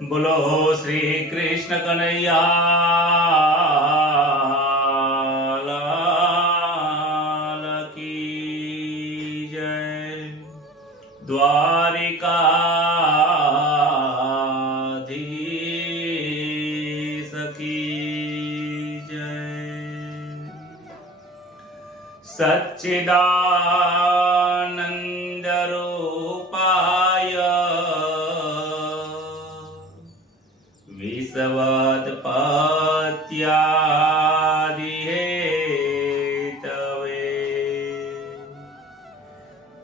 બોલો શ્રી કૃષ્ણ કનૈયા લાલ કી જય. દ્વારિકાધીશ કી જય. સચ્ચિદાનંદ રૂપાય વિશ્વોત્પત્યાદિહેતવે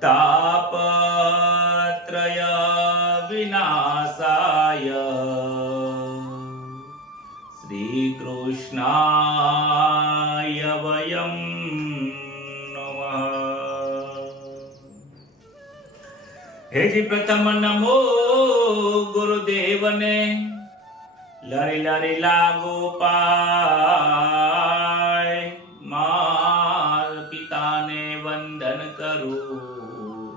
તાપત્રય વિનાશાય શ્રી કૃષ્ણાય વયમ નમઃ. હેજી પ્રથમ નમો ગુરુદેવને, લરી લરી લાગો પાય, માર પિતાને વંદન કરું,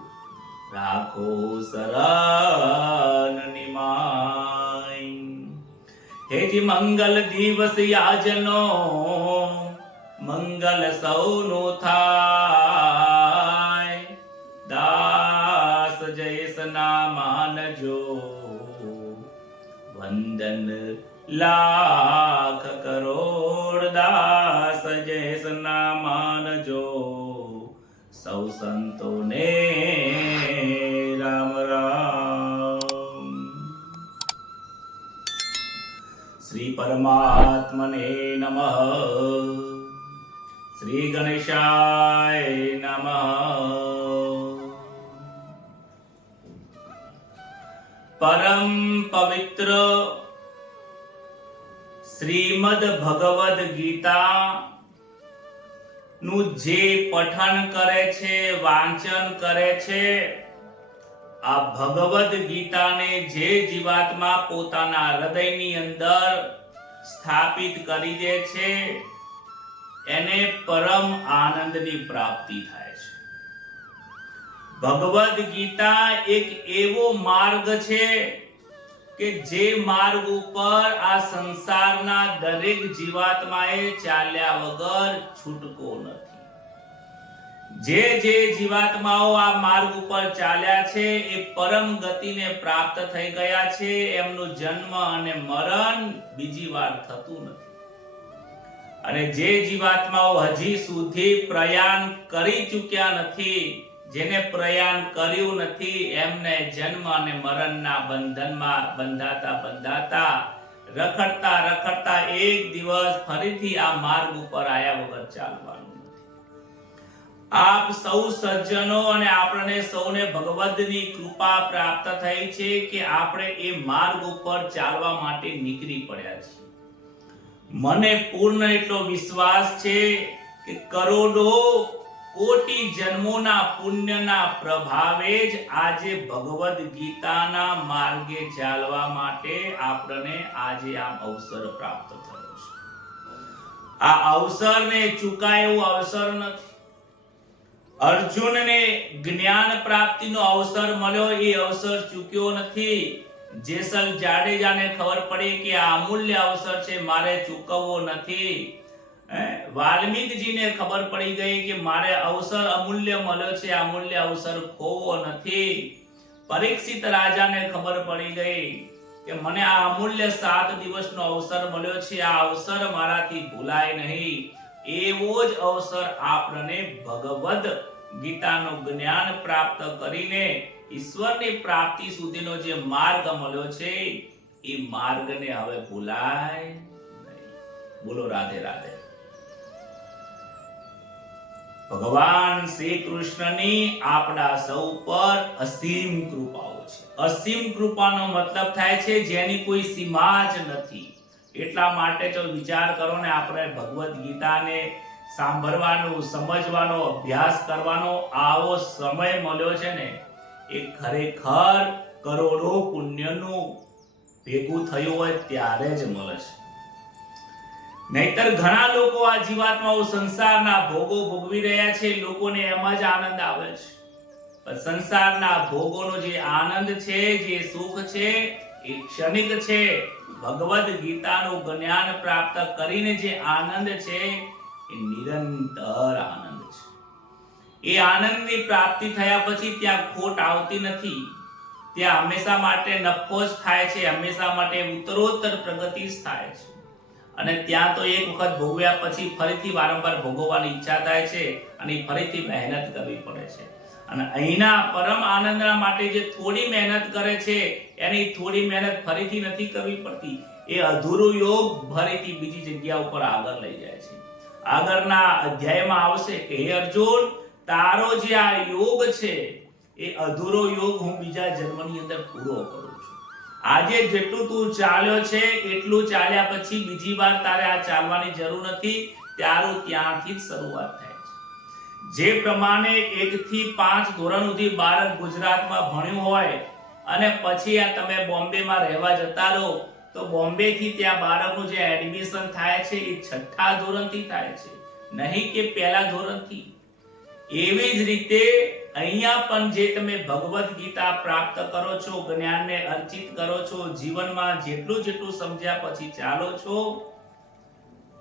રાખો શરણ નિમાય. હેજી મંગલ દિવસ યાજનો, મંગલ સૌનું થાય, દાસ જયસના માનજો, વંદન લાખ કરોડ દાસ જયસના માનજો, સૌ સંતોને રામ રામ. શ્રી પરમાત્મને નમઃ. શ્રી ગણેશાય નમઃ. પરમ પવિત્ર શ્રીમદ ભગવદ ગીતા નું જે પઠન કરે છે, વાંચન કરે છે, આ ભગવદ ગીતાને જે જીવાત્મા પોતાના હૃદયની અંદર સ્થાપિત કરી દે છે, એને પરમ આનંદની પ્રાપ્તિ થાય છે. ભગવદ ગીતા એક એવો માર્ગ છે કે જે માર્ગ ઉપર આ સંસારના દરેક જીવાત્માએ ચાલ્યા વગર છૂટકો નથી. જે જીવાત્માઓ આ માર્ગ ઉપર ચાલ્યા છે એ પરમ ગતિને પ્રાપ્ત થઈ ગયા છે. એમનું જન્મ અને મરણ બીજી વાર થતું નથી. અને જે જીવાત્માઓ હજી સુધી પ્રયાણ કરી ચૂક્યા નથી, જેને પ્રયાણ કર્યું નથી, એમને જન્મ અને મરણના બંધનમાં બંધાતા રખડતા એક દિવસ ફરીથી આ માર્ગ ઉપર આયા વગર ચાલવાનું નથી. આપ સૌ સજ્જનો અને આપણને સૌને ભગવદની કૃપા પ્રાપ્ત થઈ છે કે આપણે એ માર્ગ ઉપર ચાલવા માટે નીકળી પડ્યા છીએ. મને પૂર્ણ એટલો વિશ્વાસ છે કે કરોડો કોટી જન્મોના પુણ્યના પ્રભાવે જ આજે ભગવદ ગીતાના માર્ગે ચાલવા માટે આપણને આજે આ અવસર પ્રાપ્ત થયો છે. આ અવસરને ચૂકાય એવો અવસર નથી. અર્જુનને જ્ઞાન પ્રાપ્તિનો અવસર મળ્યો, એ અવસર ચૂક્યો નથી. જેસલ જાડેજાને ખબર પડી કે આ અમૂલ્ય અવસર છે, મારે ચૂકવવો નથી. વાલ્મીકજીને ખબર પડી ગઈ કે મારે અવસર અમૂલ્ય મળ્યો છે, અમૂલ્ય અવસર ખોવો નથી. પરીક્ષિત રાજાને ખબર પડી ગઈ કે મને આ અમૂલ્ય 7 દિવસનો અવસર મળ્યો છે, આ અવસર મારાથી ભૂલાય નહીં. એવો જ અવસર આપણને ભગવદ ગીતાનું જ્ઞાન પ્રાપ્ત કરીને ઈશ્વરની પ્રાપ્તિ સુધીનો જે માર્ગ મળ્યો છે, એ માર્ગને હવે ભૂલાય નહીં. બોલો રાધે રાધે. ભગવાન શ્રી કૃષ્ણની આપણા સૌ પર અસીમ કૃપાઓ છે. અસીમ કૃપાનો મતલબ થાય છે જેની કોઈ સીમા જ નથી. એટલા માટે જો વિચાર કરો ને, આપણે ભગવદ ગીતાને સાંભળવાનું, સમજવાનો, અભ્યાસ કરવાનો આવો સમય મળ્યો છે ને, એ ખરેખર કરોડો પુણ્યનું ભેગું થયું હોય ત્યારે જ મળે છે. નહીતર ઘણા લોકો આ જીવાત્માઓ સંસારના ભોગો ભોગવી રહ્યા છે, લોકોને એમ જ આનંદ આવે છે. સંસારના ભોગોનો જે આનંદ છે, જે સુખ છે, એ ક્ષણિક છે. ભગવદ ગીતાનું જ્ઞાન પ્રાપ્ત કરીને જે આનંદ છે એ નિરંતર આનંદ છે. એ આનંદની પ્રાપ્તિ થયા પછી ત્યાં ખોટ આવતી નથી. ત્યાં હંમેશા માટે નફો જ થાય છે, હંમેશા માટે ઉત્તરોત્તર પ્રગતિ જ થાય છે. અને ત્યાં તો એક વખત ભોગવ્યા પછી ફરીથી વારંવાર ભોગવવાની ઈચ્છા થાય છે અને ફરીથી મહેનત કરવી પડે છે. અને અહીંના પરમ આનંદના માટે જે થોડી મહેનત કરે છે એની થોડી મહેનત ફરીથી નથી કરવી પડતી. એ અધૂરો યોગ ફરીથી બીજી જગ્યા ઉપર આગળ લઈ જાય છે. આગળના અધ્યાયમાં આવશે કે હે અર્જુન, તારો જે આ યોગ છે એ અધૂરો યોગ હું બીજા જન્મની અંદર પૂરો કરું છું. આજે જેટલું તું ચાલ્યો છે એટલું ચાલ્યા પછી બીજી વાર તારે આ ચાલવાની જરૂર નથી. તારું ત્યાંથી જ શરૂઆત થાય છે. જે પ્રમાણે 1 થી 5 ધોરણ સુધી બાળક ગુજરાતમાં ભણ્યું હોય અને પછી આ તમે બોમ્બેમાં રહેવા જતા રહો તો બોમ્બે થી ત્યાં બાળકનું જે એડમિશન થાય છે એ 6થા ધોરણથી થાય છે, નહીં કે પહેલા ધોરણથી. એવી જ રીતે અહીંયા પણ જે તમે ભગવદ ગીતા પ્રાપ્ત કરો છો, જ્ઞાનને અર્ચિત કરો છો, જીવનમાં જેટલું જેટલું સમજ્યા પછી ચાલો છો,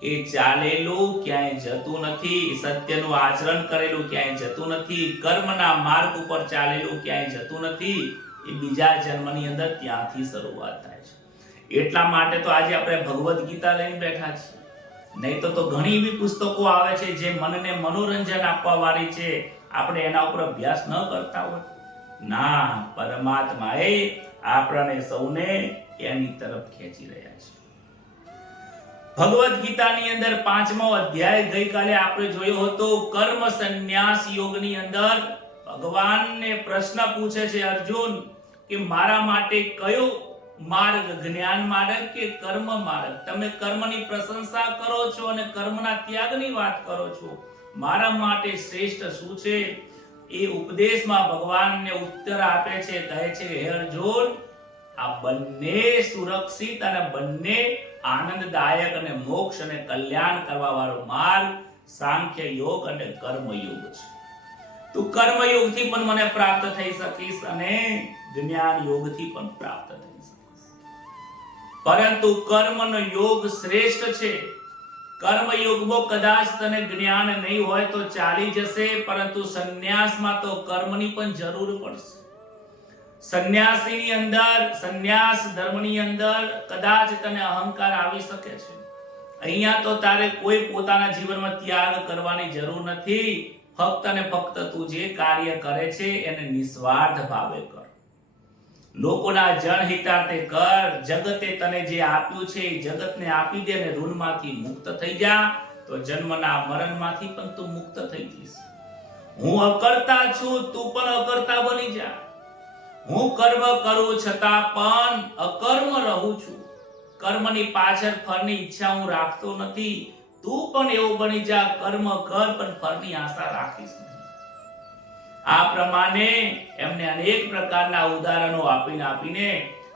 એ ચાલેલું ક્યાંય જતું નથી. સત્યનું આચરણ કરેલું ક્યાંય જતું નથી. કર્મના માર્ગ ઉપર ચાલેલું ક્યાંય જતું નથી. એ બીજા જન્મની અંદર ત્યાંથી શરૂઆત થાય છે. એટલા માટે તો આજે આપણે ભગવદ ગીતા લઈને બેઠા છીએ. નહીં તો ઘણી એવી પુસ્તકો આવે છે જે મનને મનોરંજન આપવા વાળી છે, આપણે એના ઉપર અભ્યાસ ન કરતા હોય. ના, પરમાત્માએ આપણને સૌને એની તરફ ખેંચી રહ્યા છે. ભગવદ ગીતાની અંદર 5મો અધ્યાય ગઈકાલે આપણે જોયો હતો. કર્મ સંન્યાસ યોગની અંદર ભગવાનને પ્રશ્ન પૂછે છે અર્જુન કે મારા માટે કયો માર્ગ, જ્ઞાન માર્ગ કે કર્મ માર્ગ? તમે કર્મની પ્રશંસા કરો છો અને કર્મના ત્યાગની વાત કરો છો. મારા માટે શ્રેષ્ઠ શું છે? એ ઉપદેશમાં ભગવાનને ઉત્તર આપે છે, કહે છે હે અર્જુન, આ બંને સુરક્ષિત અને બંને આનંદદાયક અને મોક્ષ અને કલ્યાણ કરવા વાળો માર્ગ સાંખ્ય યોગ અને કર્મ યોગ છે. તું કર્મ યોગથી પણ મને પ્રાપ્ત થઈ શકીશ અને જ્ઞાન યોગથી પણ પ્રાપ્ત થઈ શકીશ. પરંતુ કર્મનો યોગ શ્રેષ્ઠ છે. કર્મ યોગમાં કદાચ તને જ્ઞાન નહીં હોય તો ચાલી જશે, પરંતુ સંન્યાસમાં તો કર્મની પણ જરૂર પડશે. સંન્યાસીની અંદર, સંન્યાસ ધર્મની અંદર કદાચ તને અહંકાર આવી શકે છે. અહીંયા તો તારે કોઈ પોતાના જીવનમાં ત્યાગ કરવાની જરૂર નથી. ફક્ત અને ફક્ત તું જે કાર્ય કરે છે એને નિસ્વાર્થ ભાવે કર. લોકોના જનહિતાર્થે કર. જગતે તને જે આપ્યું છે એ જગતને આપી દે અને ઋણમાંથી મુક્ત થઈ જા, તો જન્મના મરણમાંથી પણ તું મુક્ત થઈ જઈશ. હું અકર્તા છું, તું પણ અકર્તા બની જા. હું કર્મ કરું છતાં પણ અકર્મ રહું છું. કર્મની પાછળ ફળની ઈચ્છા હું રાખતો નથી. તું પણ એવું બની જા, કર્મ કર પણ ફળની આશા રાખીશ નહીં. આ પ્રમાણે એમને અનેક પ્રકારના ઉદાહરણો આપીને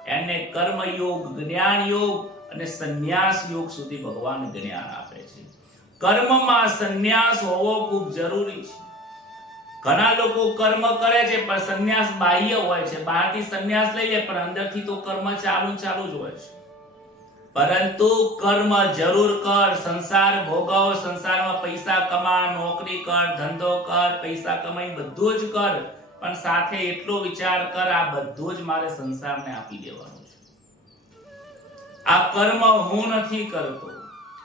એમને કર્મ યોગ, જ્ઞાન યોગ અને સંન્યાસ યોગ સુધી ભગવાન જ્ઞાન આપે છે. કર્મમાં સંન્યાસ હોવો ખૂબ જરૂરી છે. ઘણા લોકો કર્મ કરે છે પણ સંન્યાસ બાહ્ય હોય છે. બહારથી સંન્યાસ લઈ લે પણ અંદરથી તો કર્મ ચાલુ જ હોય છે. પરંતુ કર્મ જરૂર કર. સંસાર ભોગવ, સંસારમાં પૈસા કમા, નોકરી કર, ધંધો કર, પૈસા કમાઈ બધું જ કર, પણ સાથે એટલો વિચાર કર આ બધું જ મારે સંસારને આપી દેવાનું છે. આ કર્મ હું નથી કરતો.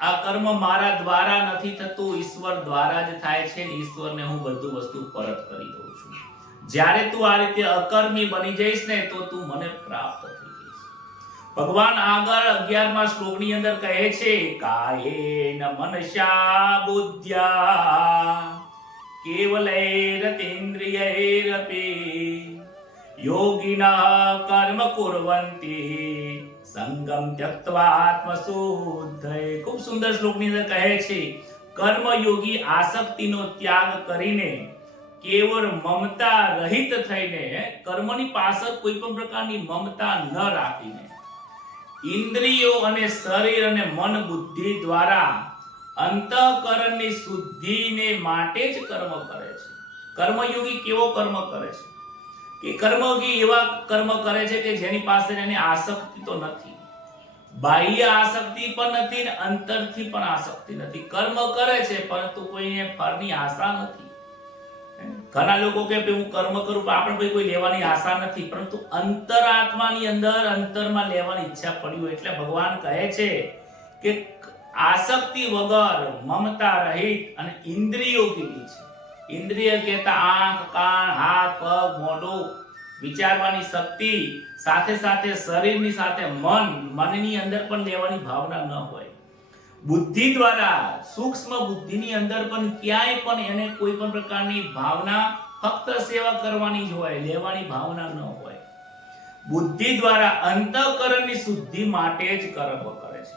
આ કર્મ મારા દ્વારા નથી થતું, ઈશ્વર દ્વારા જ થાય છે. ઈશ્વરને હું બધું વસ્તુ પરત કરી દઉં છું. જ્યારે તું આ રીતે અકર્મી બની જઈશ ને તો તું મને પ્રાપ્ત થઈ જઈશ. ભગવાન આગળ 11મા શ્લોકની અંદર કહે છે કાયેન મનસા બુદ્ધ્યા કેવલૈરતેન્દ્રિયૈરપી યોગિનઃ કર્મ કુર્વન્તિ સંગમ ત્યક્ત્વા આત્મશુદ્ધયે. ખૂબ સુંદર શ્લોકની અંદર કહે છે કર્મયોગી આસક્તિનો ત્યાગ કરીને, કેવળ મમતા રહિત થઈને, કર્મની પાછળ કોઈ પણ પ્રકારની મમતા ન રાખીને, ઇન્દ્રિયો અને શરીર અને મન બુદ્ધિ દ્વારા અંતઃકરણની શુદ્ધિને માટે જ કર્મ કરે છે. કર્મયોગી કેવો કર્મ કરે છે? કે કર્મયોગી એવા કર્મ કરે છે કે જેની પાસે એની આસક્તિ તો નથી, બાહ્ય આસક્તિ પણ નથી ને અંતરથી પણ આસક્તિ નથી. કર્મ કરે છે પરંતુ કોઈને ફળની આશા નથી. ઘણા લોકો કે હું કર્મ કરું પણ આપણે કોઈ લેવાની આશા નથી, પરંતુ અંતરાત્માની અંદર અંતરમાં લેવાની ઈચ્છા પડી હોય એટલે ભગવાન કહે છે કે આસક્તિ વગર, મમતા રહિત અને ઇન્દ્રિયો કીધી છે. ઇન્દ્રિય કહેતા આંખ, કાન, હાથ, પગ, મોઢું, વિચારવાની શક્તિ, સાથે સાથે શરીરની સાથે મનની અંદર પણ લેવાની ભાવના ન હોય. બુદ્ધિ દ્વારા, સૂક્ષ્મ બુદ્ધિની અંદર પણ ક્યાંય પણ એને કોઈ પણ પ્રકારની ભાવના, ફક્ત સેવા કરવાની જ હોય, લેવાની ભાવના ન હોય. બુદ્ધિ દ્વારા અંતઃકરણની શુદ્ધિ માટે જ કર્મ કરે છે.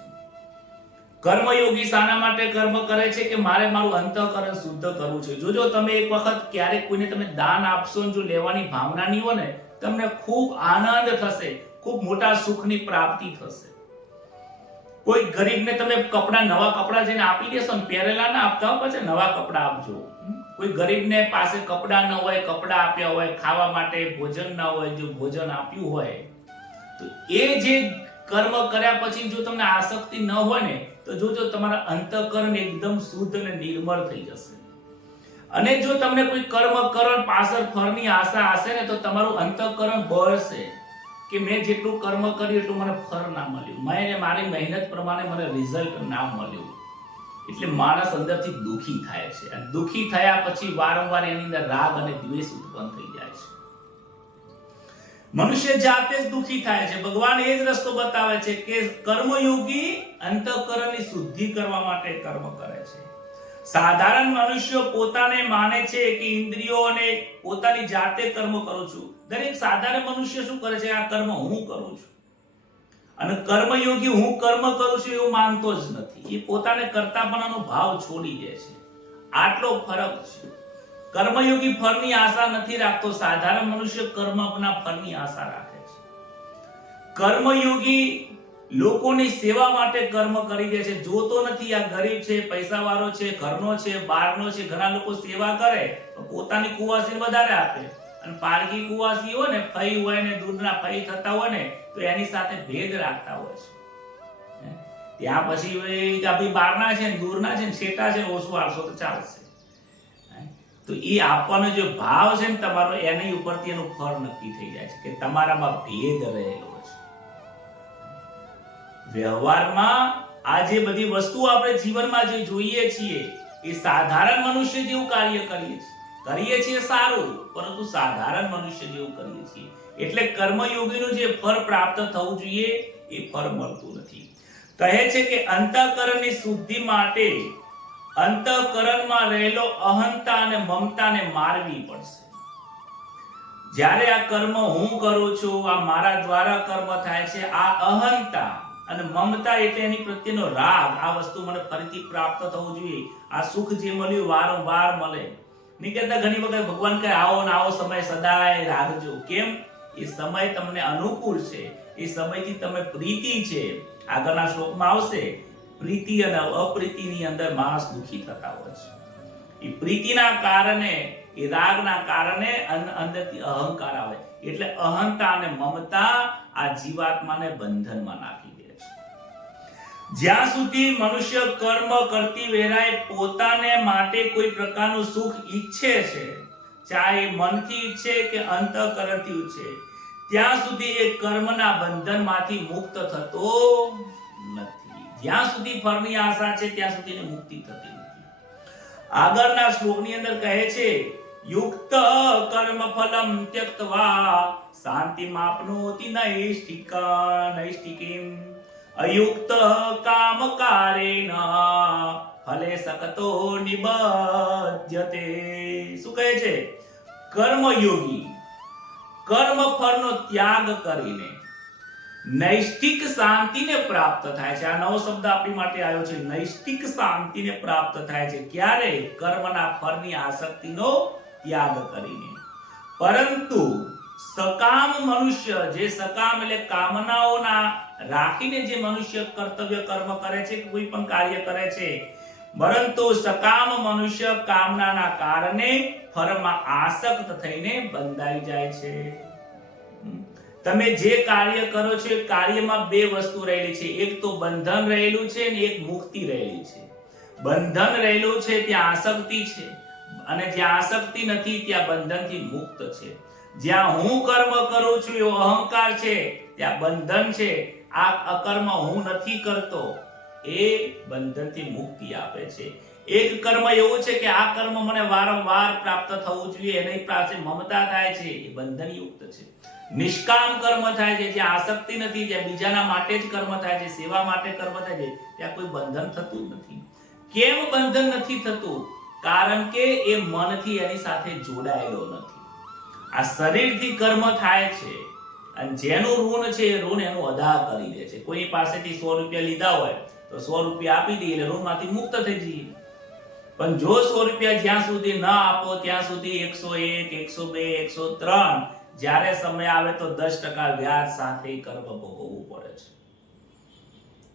કર્મયોગી શાના માટે કર્મ કરે છે કે મારે મારું અંતઃકરણ શુદ્ધ કરવું છે. જોજો તમે એક વખત ક્યારેક કોઈને તમે દાન આપશો ને જો લેવાની ભાવના નહીં હોય ને, તમને ખૂબ આનંદ થશે, ખૂબ મોટા સુખની પ્રાપ્તિ થશે. કોઈ ગરીબને તમે નવા કપડા જેને આપી દેશો ને, પહેરેલા ના આપતા પછી નવા કપડા આપજો. કોઈ ગરીબને પાસે કપડા ન હોય, કપડા આપ્યા હોય, ખાવા માટે ભોજન ન હોય, જો ભોજન આપ્યું હોય, તો એ જે કર્મ કર્યા પછી જો તમને આસક્તિ ન હોય ને, તો જોજો તમારા અંતઃકરણ એકદમ શુદ્ધ અને નિર્મળ થઈ જશે. અને જો તમને કોઈ કર્મ કરણ પાછળ ફળની આશા હશે ને, તો તમારું અંતઃકરણ બળશે કે મેં જેટલું કર્મ કર્યું એટલું મને ફળ ના મળ્યું, મારી મહેનત પ્રમાણે મને રિઝલ્ટ ના મળ્યું. એટલે માણસ અંદરથી દુખી થાય છે, અને દુખી થયા પછી વારંવાર એની અંદર રાગ અને દ્વેષ ઉત્પન્ન થઈ જાય છે. મનુષ્ય જાતે જ દુખી થાય છે. ભગવાન એ જ રસ્તો બતાવે છે કે કર્મયોગી અંતઃકરણની શુદ્ધિ કરવા માટે કર્મ કરે છે. સાધારણ મનુષ્ય પોતાને માને છે કે ઇન્દ્રિયો અને પોતાની જાતે કર્મ કરું છું. દરેક સાધારણ મનુષ્ય શું કરે છે? આ કર્મ હું કરું છું. અને કર્મયોગી હું કર્મ કરું છું એવું માનતો જ નથી. એ પોતાને કરતાપણાનો ભાવ છોડી દે છે. આટલો ફરક છે. કર્મયોગી ફળની આશા નથી રાખતો, સાધારણ મનુષ્ય કર્મના ફળની આશા રાખે છે. કર્મયોગી લોકોની સેવા માટે કર્મ કરી દે છે. જોતો નથી આ ગરીબ છે, પૈસાવાળો છે, ઘરનો છે, બહારનો છે. ઘણા લોકો સેવા કરે તો પોતાની કુવાસી વધારે આપે, અને પારકી કુવાસી હોય ને, ફઈ હોય ને, દૂરના ફઈ થતા હોય ને, તો એની સાથે ભેદ રાખતા હોય છે. ત્યાં પછી આપણી બહારના છે ને, દૂરના છે ને, છેટા છે ને, ઓછું આપશો તો ચાલશે. તો એ આપવાનો જે ભાવ છે ને તમારો, એની ઉપરથી એનું ફળ નક્કી થઈ જાય છે કે તમારામાં ભેદ રહેલો છે. વ્યવહારમાં આ જે બધી વસ્તુ આપણે જીવનમાં જે જોઈએ છીએ, એ સાધારણ મનુષ્ય જેવું કાર્ય કરીએ છીએ સારું, પરંતુ સાધારણ મનુષ્ય જેવું કરીએ છીએ. એટલે કર્મયોગીનું જે ફળ પ્રાપ્ત થવું જોઈએ એ ફળ મળતું નથી. કહે છે કે અંતઃકરણની શુદ્ધિ માટે અંતઃકરણમાં રહેલો અહંતા અને મમતાને મારવી પડશે. જ્યારે આ કર્મ હું કરું છું, આ મારા દ્વારા કર્મ થાય છે, આ અહંતા અને મમતા એટલે એની પ્રત્યેનો રાગ, આ વસ્તુ મને ફરીથી પ્રાપ્ત થવું જોઈએ, આ સુખ જે મળ્યું વારંવાર મળે નહીં કહેતા. ઘણી વખત ભગવાન કહે આવો ને આવો સમય સદાય રાખજો. કેમ? એ સમય તમને અનુકૂળ છે, એ સમયથી તમે પ્રીતિ છે. આગળના શ્લોકમાં આવશે, પ્રીતિ અને અપ્રીતિની અંદર માણસ દુખી થતા હોય છે. એ પ્રીતિના કારણે, એ રાગના કારણે અંદરથી અહંકાર આવે. એટલે અહંતા અને મમતા આ જીવાત્માને બંધનમાં નાખી દે છે. જ્યાં સુધી મનુષ્ય કર્મ કરતી વેળાએ પોતાને માટે કોઈ પ્રકારનું સુખ ઈચ્છે છે, ચાહે મનથી ઈચ્છે કે અંતઃકરણથી ઈચ્છે, ત્યાં સુધી એ કર્મના બંધનમાંથી મુક્ત થતો નથી. જ્યાં સુધી ફળની આશા છે ત્યાં સુધી મુક્તિ થતી નથી. આગળના શ્લોકની અંદર કહે છે, યુક્ત કર્મ ફલમ ત્યક્તવા શાંતિમાપ્નોતિ નૈષ્ઠિકીમ અયુક્ત કામકારેણ ફલે સકતો નિબધ્યતે. શું કહે છે? કર્મયોગી કર્મ ફળનો ત્યાગ કરીને નૈષ્ઠિક શાંતિને પ્રાપ્ત થાય છે. આ નવો શબ્દ આપણી માટે આવ્યો છે, નૈષ્ઠિક શાંતિને પ્રાપ્ત થાય છે. ક્યારે? કર્મના ફળની આસક્તિનો ત્યાગ કરીને. પરંતુ સકામ મનુષ્ય, જે સકામ એટલે કામનાઓના રાખીને જે મનુષ્ય કર્તવ્ય કર્મ કરે છે, કોઈ પણ કાર્ય કરે છે, પરંતુ સકામ મનુષ્ય કામનાના કારણે ફળમાં આસક્ત થઈને બંધાઈ જાય છે. તમે જે કાર્ય કરો છો એ કાર્યમાં બે વસ્તુ રહેલી છે, એક તો બંધન રહેલું છે અને એક મુક્તિ રહેલી છે. બંધન રહેલું છે ત્યાં આસક્તિ છે, અને જ્યાં આસક્તિ નથી ત્યાં બંધનથી મુક્ત છે. જ્યાં હું કર્મ કરું છું એવો અહંકાર છે ત્યાં બંધન છે. આ અકર્મ હું નથી કરતો એ બંધનથી મુક્તિ આપે છે. એક કર્મ એવું છે કે આ કર્મ મને વારંવાર પ્રાપ્ત થવું જોઈએ, એની પાસે મમતા થાય છે, એ બંધન યુક્ત છે. નિષ્કામ કર્મ થાય છે, જ્યાં આસક્તિ નથી, જ્યાં બીજાના માટે જ કર્મ થાય છે, સેવા માટે કર્મ થાય છે, ત્યાં કોઈ બંધન થતું નથી. કેમ બંધન નથી થતું? કારણ કે એ મનથી એની સાથે જોડાયેલો નથી. આ શરીરથી કર્મ થાય છે અને જેનું ઋણ છે એ ઋણ એનું અદા કરી દે છે. કોઈ પાસેથી 100 રૂપિયા લીધા હોય તો 100 રૂપિયા આપી દઈએ એટલે ઋણમાંથી મુક્ત થઈ જઈએ. પણ જો 100 રૂપિયા જ્યાં સુધી ન આપો ત્યાં સુધી 101, 102, 103 જ્યારે સમય આવે તો 10% વ્યાજ સાથે કર્મ ભોગવવું પડે છે.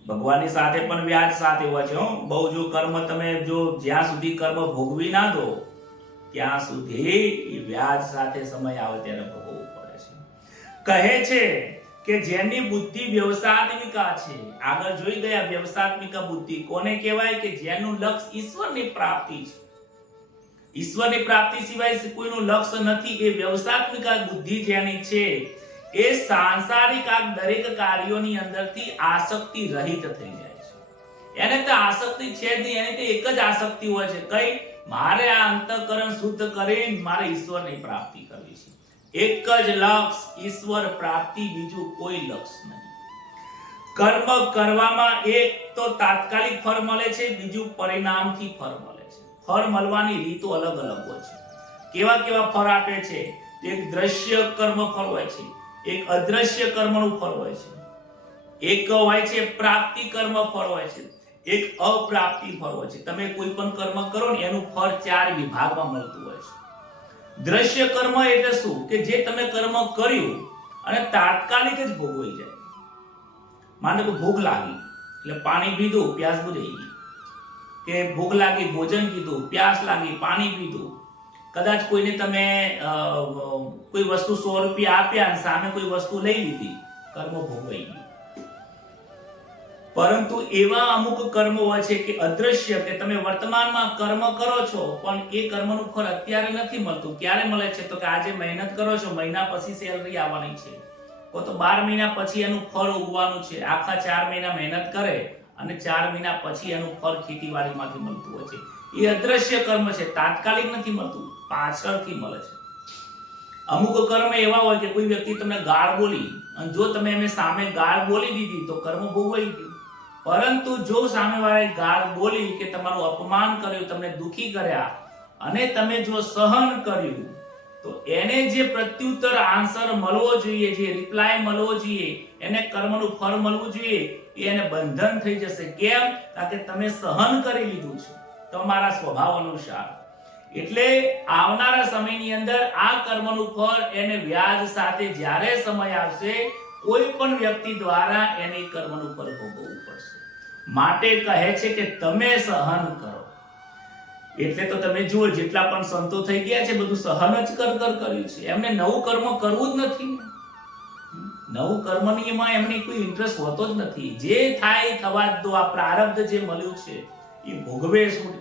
ભગવાનની સાથે પણ વ્યાજ સાથે હોય છે. બહુ જો કર્મ તમે જો જ્યાં સુધી કર્મ ભોગવી ના દો ત્યાં સુધી એ વ્યાજ સાથે સમય આવે ત્યારે ભોગવવું પડે છે. કહે છે કે જેની બુદ્ધિ વ્યવસાત્મિકા છે, આગળ જોઈ ગયા વ્યવસાત્મિકા બુદ્ધિ કોને કહેવાય? કે જેનું લક્ષ્ય ઈશ્વરની પ્રાપ્તિ છે. ઈશ્વરની પ્રાપ્તિ સિવાય કોઈનું લક્ષ્ય નથી. એ વ્યવસાત્મિકા બુદ્ધિ જેની છે એ સાંસારિક આ દરેક કાર્યોની અંદરથી આસક્તિ રહિત થઈ જાય છે. એને તો આસક્તિ છે જ નહીં, એને તો એક જ આસક્તિ હોય છે. કઈ? મારે આ અંતઃકરણ શુદ્ધ કરીને મારે ઈશ્વરની પ્રાપ્તિ કરવી છે. એક જ લક્ષ્ય ઈશ્વર પ્રાપ્તિ, બીજું કોઈ લક્ષ્ય નહીં. કર્મ કરવામાં એક તો તાત્કાલિક ફળ મળે છે, બીજું પરિણામથી ફળ મળે છે. ફળ મળવાની રીતો અલગ અલગ હોય છે. કેવા કેવા ફળ આપે છે? એક દ્રશ્ય કર્મ ફળ હોય છે, એક અદ્રશ્ય કર્મનું ફળ હોય છે, એક હોય છે પ્રાપ્તિ કર્મ ફળ હોય છે, એક અપ્રાપ્તિ ફળ હોય છે. તમે કોઈ પણ કર્મ કરો ને એનું ફળ 4 વિભાગમાં મળતું હોય છે. દ્રશ્ય કર્મ એટલે શું? કે જે તમે કર્મ કર્યું અને તાત્કાલિક જ ભોગવાઈ જાય. માનો કે ભૂખ લાગી એટલે પાણી પીધું, પ્યાસ બુઝાઈ ગઈ. કે ભૂખ લાગી, ભોજન કીધું, પ્યાસ લાગી, પાણી પીધું. કદાચ કોઈને તમે કોઈ વસ્તુ 100 રૂપિયા આપ્યા અને સામે કોઈ વસ્તુ લઈ લીધી, કર્મ ભોગવાઈ ગયું. પરંતુ એવા અમુક કર્મ હોય છે કે અદ્રશ્ય, કે તમે વર્તમાનમાં કર્મ કરો છો પણ એ કર્મનું ફળ અત્યારે નથી મળતું. ક્યારે મળે છે? તો કે આજે મહેનત કરો છો, મહિના પછી સેલરી આવવાની છે, તો 12 મહિના પછી એનું ફળ ઉગવાનું છે. આખા 4 મહિના મહેનત કરે અને 4 મહિના પછી એનું ફળ ખેતીવાડીમાંથી મળતું હોય છે. એ અદ્રશ્ય કર્મ છે, તાત્કાલિક નથી મળતું, પાછળથી મળે છે. અમુક કર્મ એવા હોય કે કોઈ વ્યક્તિ તમને ગાળ બોલી અને જો તમે એમને સામે ગાળ બોલી દીધી તો કર્મ ભોગવાઈ ગયું. પરંતુ જો સામેવાળાએ ગાળ બોલી કે તમારું અપમાન કર્યું, તમને દુખી કર્યા અને તમે જો સહન કર્યું તો એને જે પ્રત્યુત્તર આન્સર મળવો જોઈએ, જે રિપ્લાય મળવો જોઈએ, એને કર્મનું ફળ મળવું જોઈએ, એને બંધન થઈ જશે. કેમ? કારણ કે તમે સહન કરી લીધું છે તમારા સ્વભાવ અનુસાર. એટલે આવનારા સમયની અંદર આ કર્મનું ફળ એને વ્યાજ સાથે જ્યારે સમય આવશે કોઈ પણ વ્યક્તિ દ્વારા એને કર્મનું ફળ ભોગવવું પડશે. માટે કહે છે કે તમે સહન કરો. એટલે તો તમે જુઓ જેટલા પણ સંતો થઈ ગયા છે બધું સહન જ કર્યું છે. એમને નવું કર્મ કરવું જ નથી. નવું કર્મની એમાં એમને કોઈ ઇન્ટરેસ્ટ હોતો જ નથી. જે થાય થવા દો. આ પ્રારબ્ધ જે મળ્યું છે એ ભોગવે શું.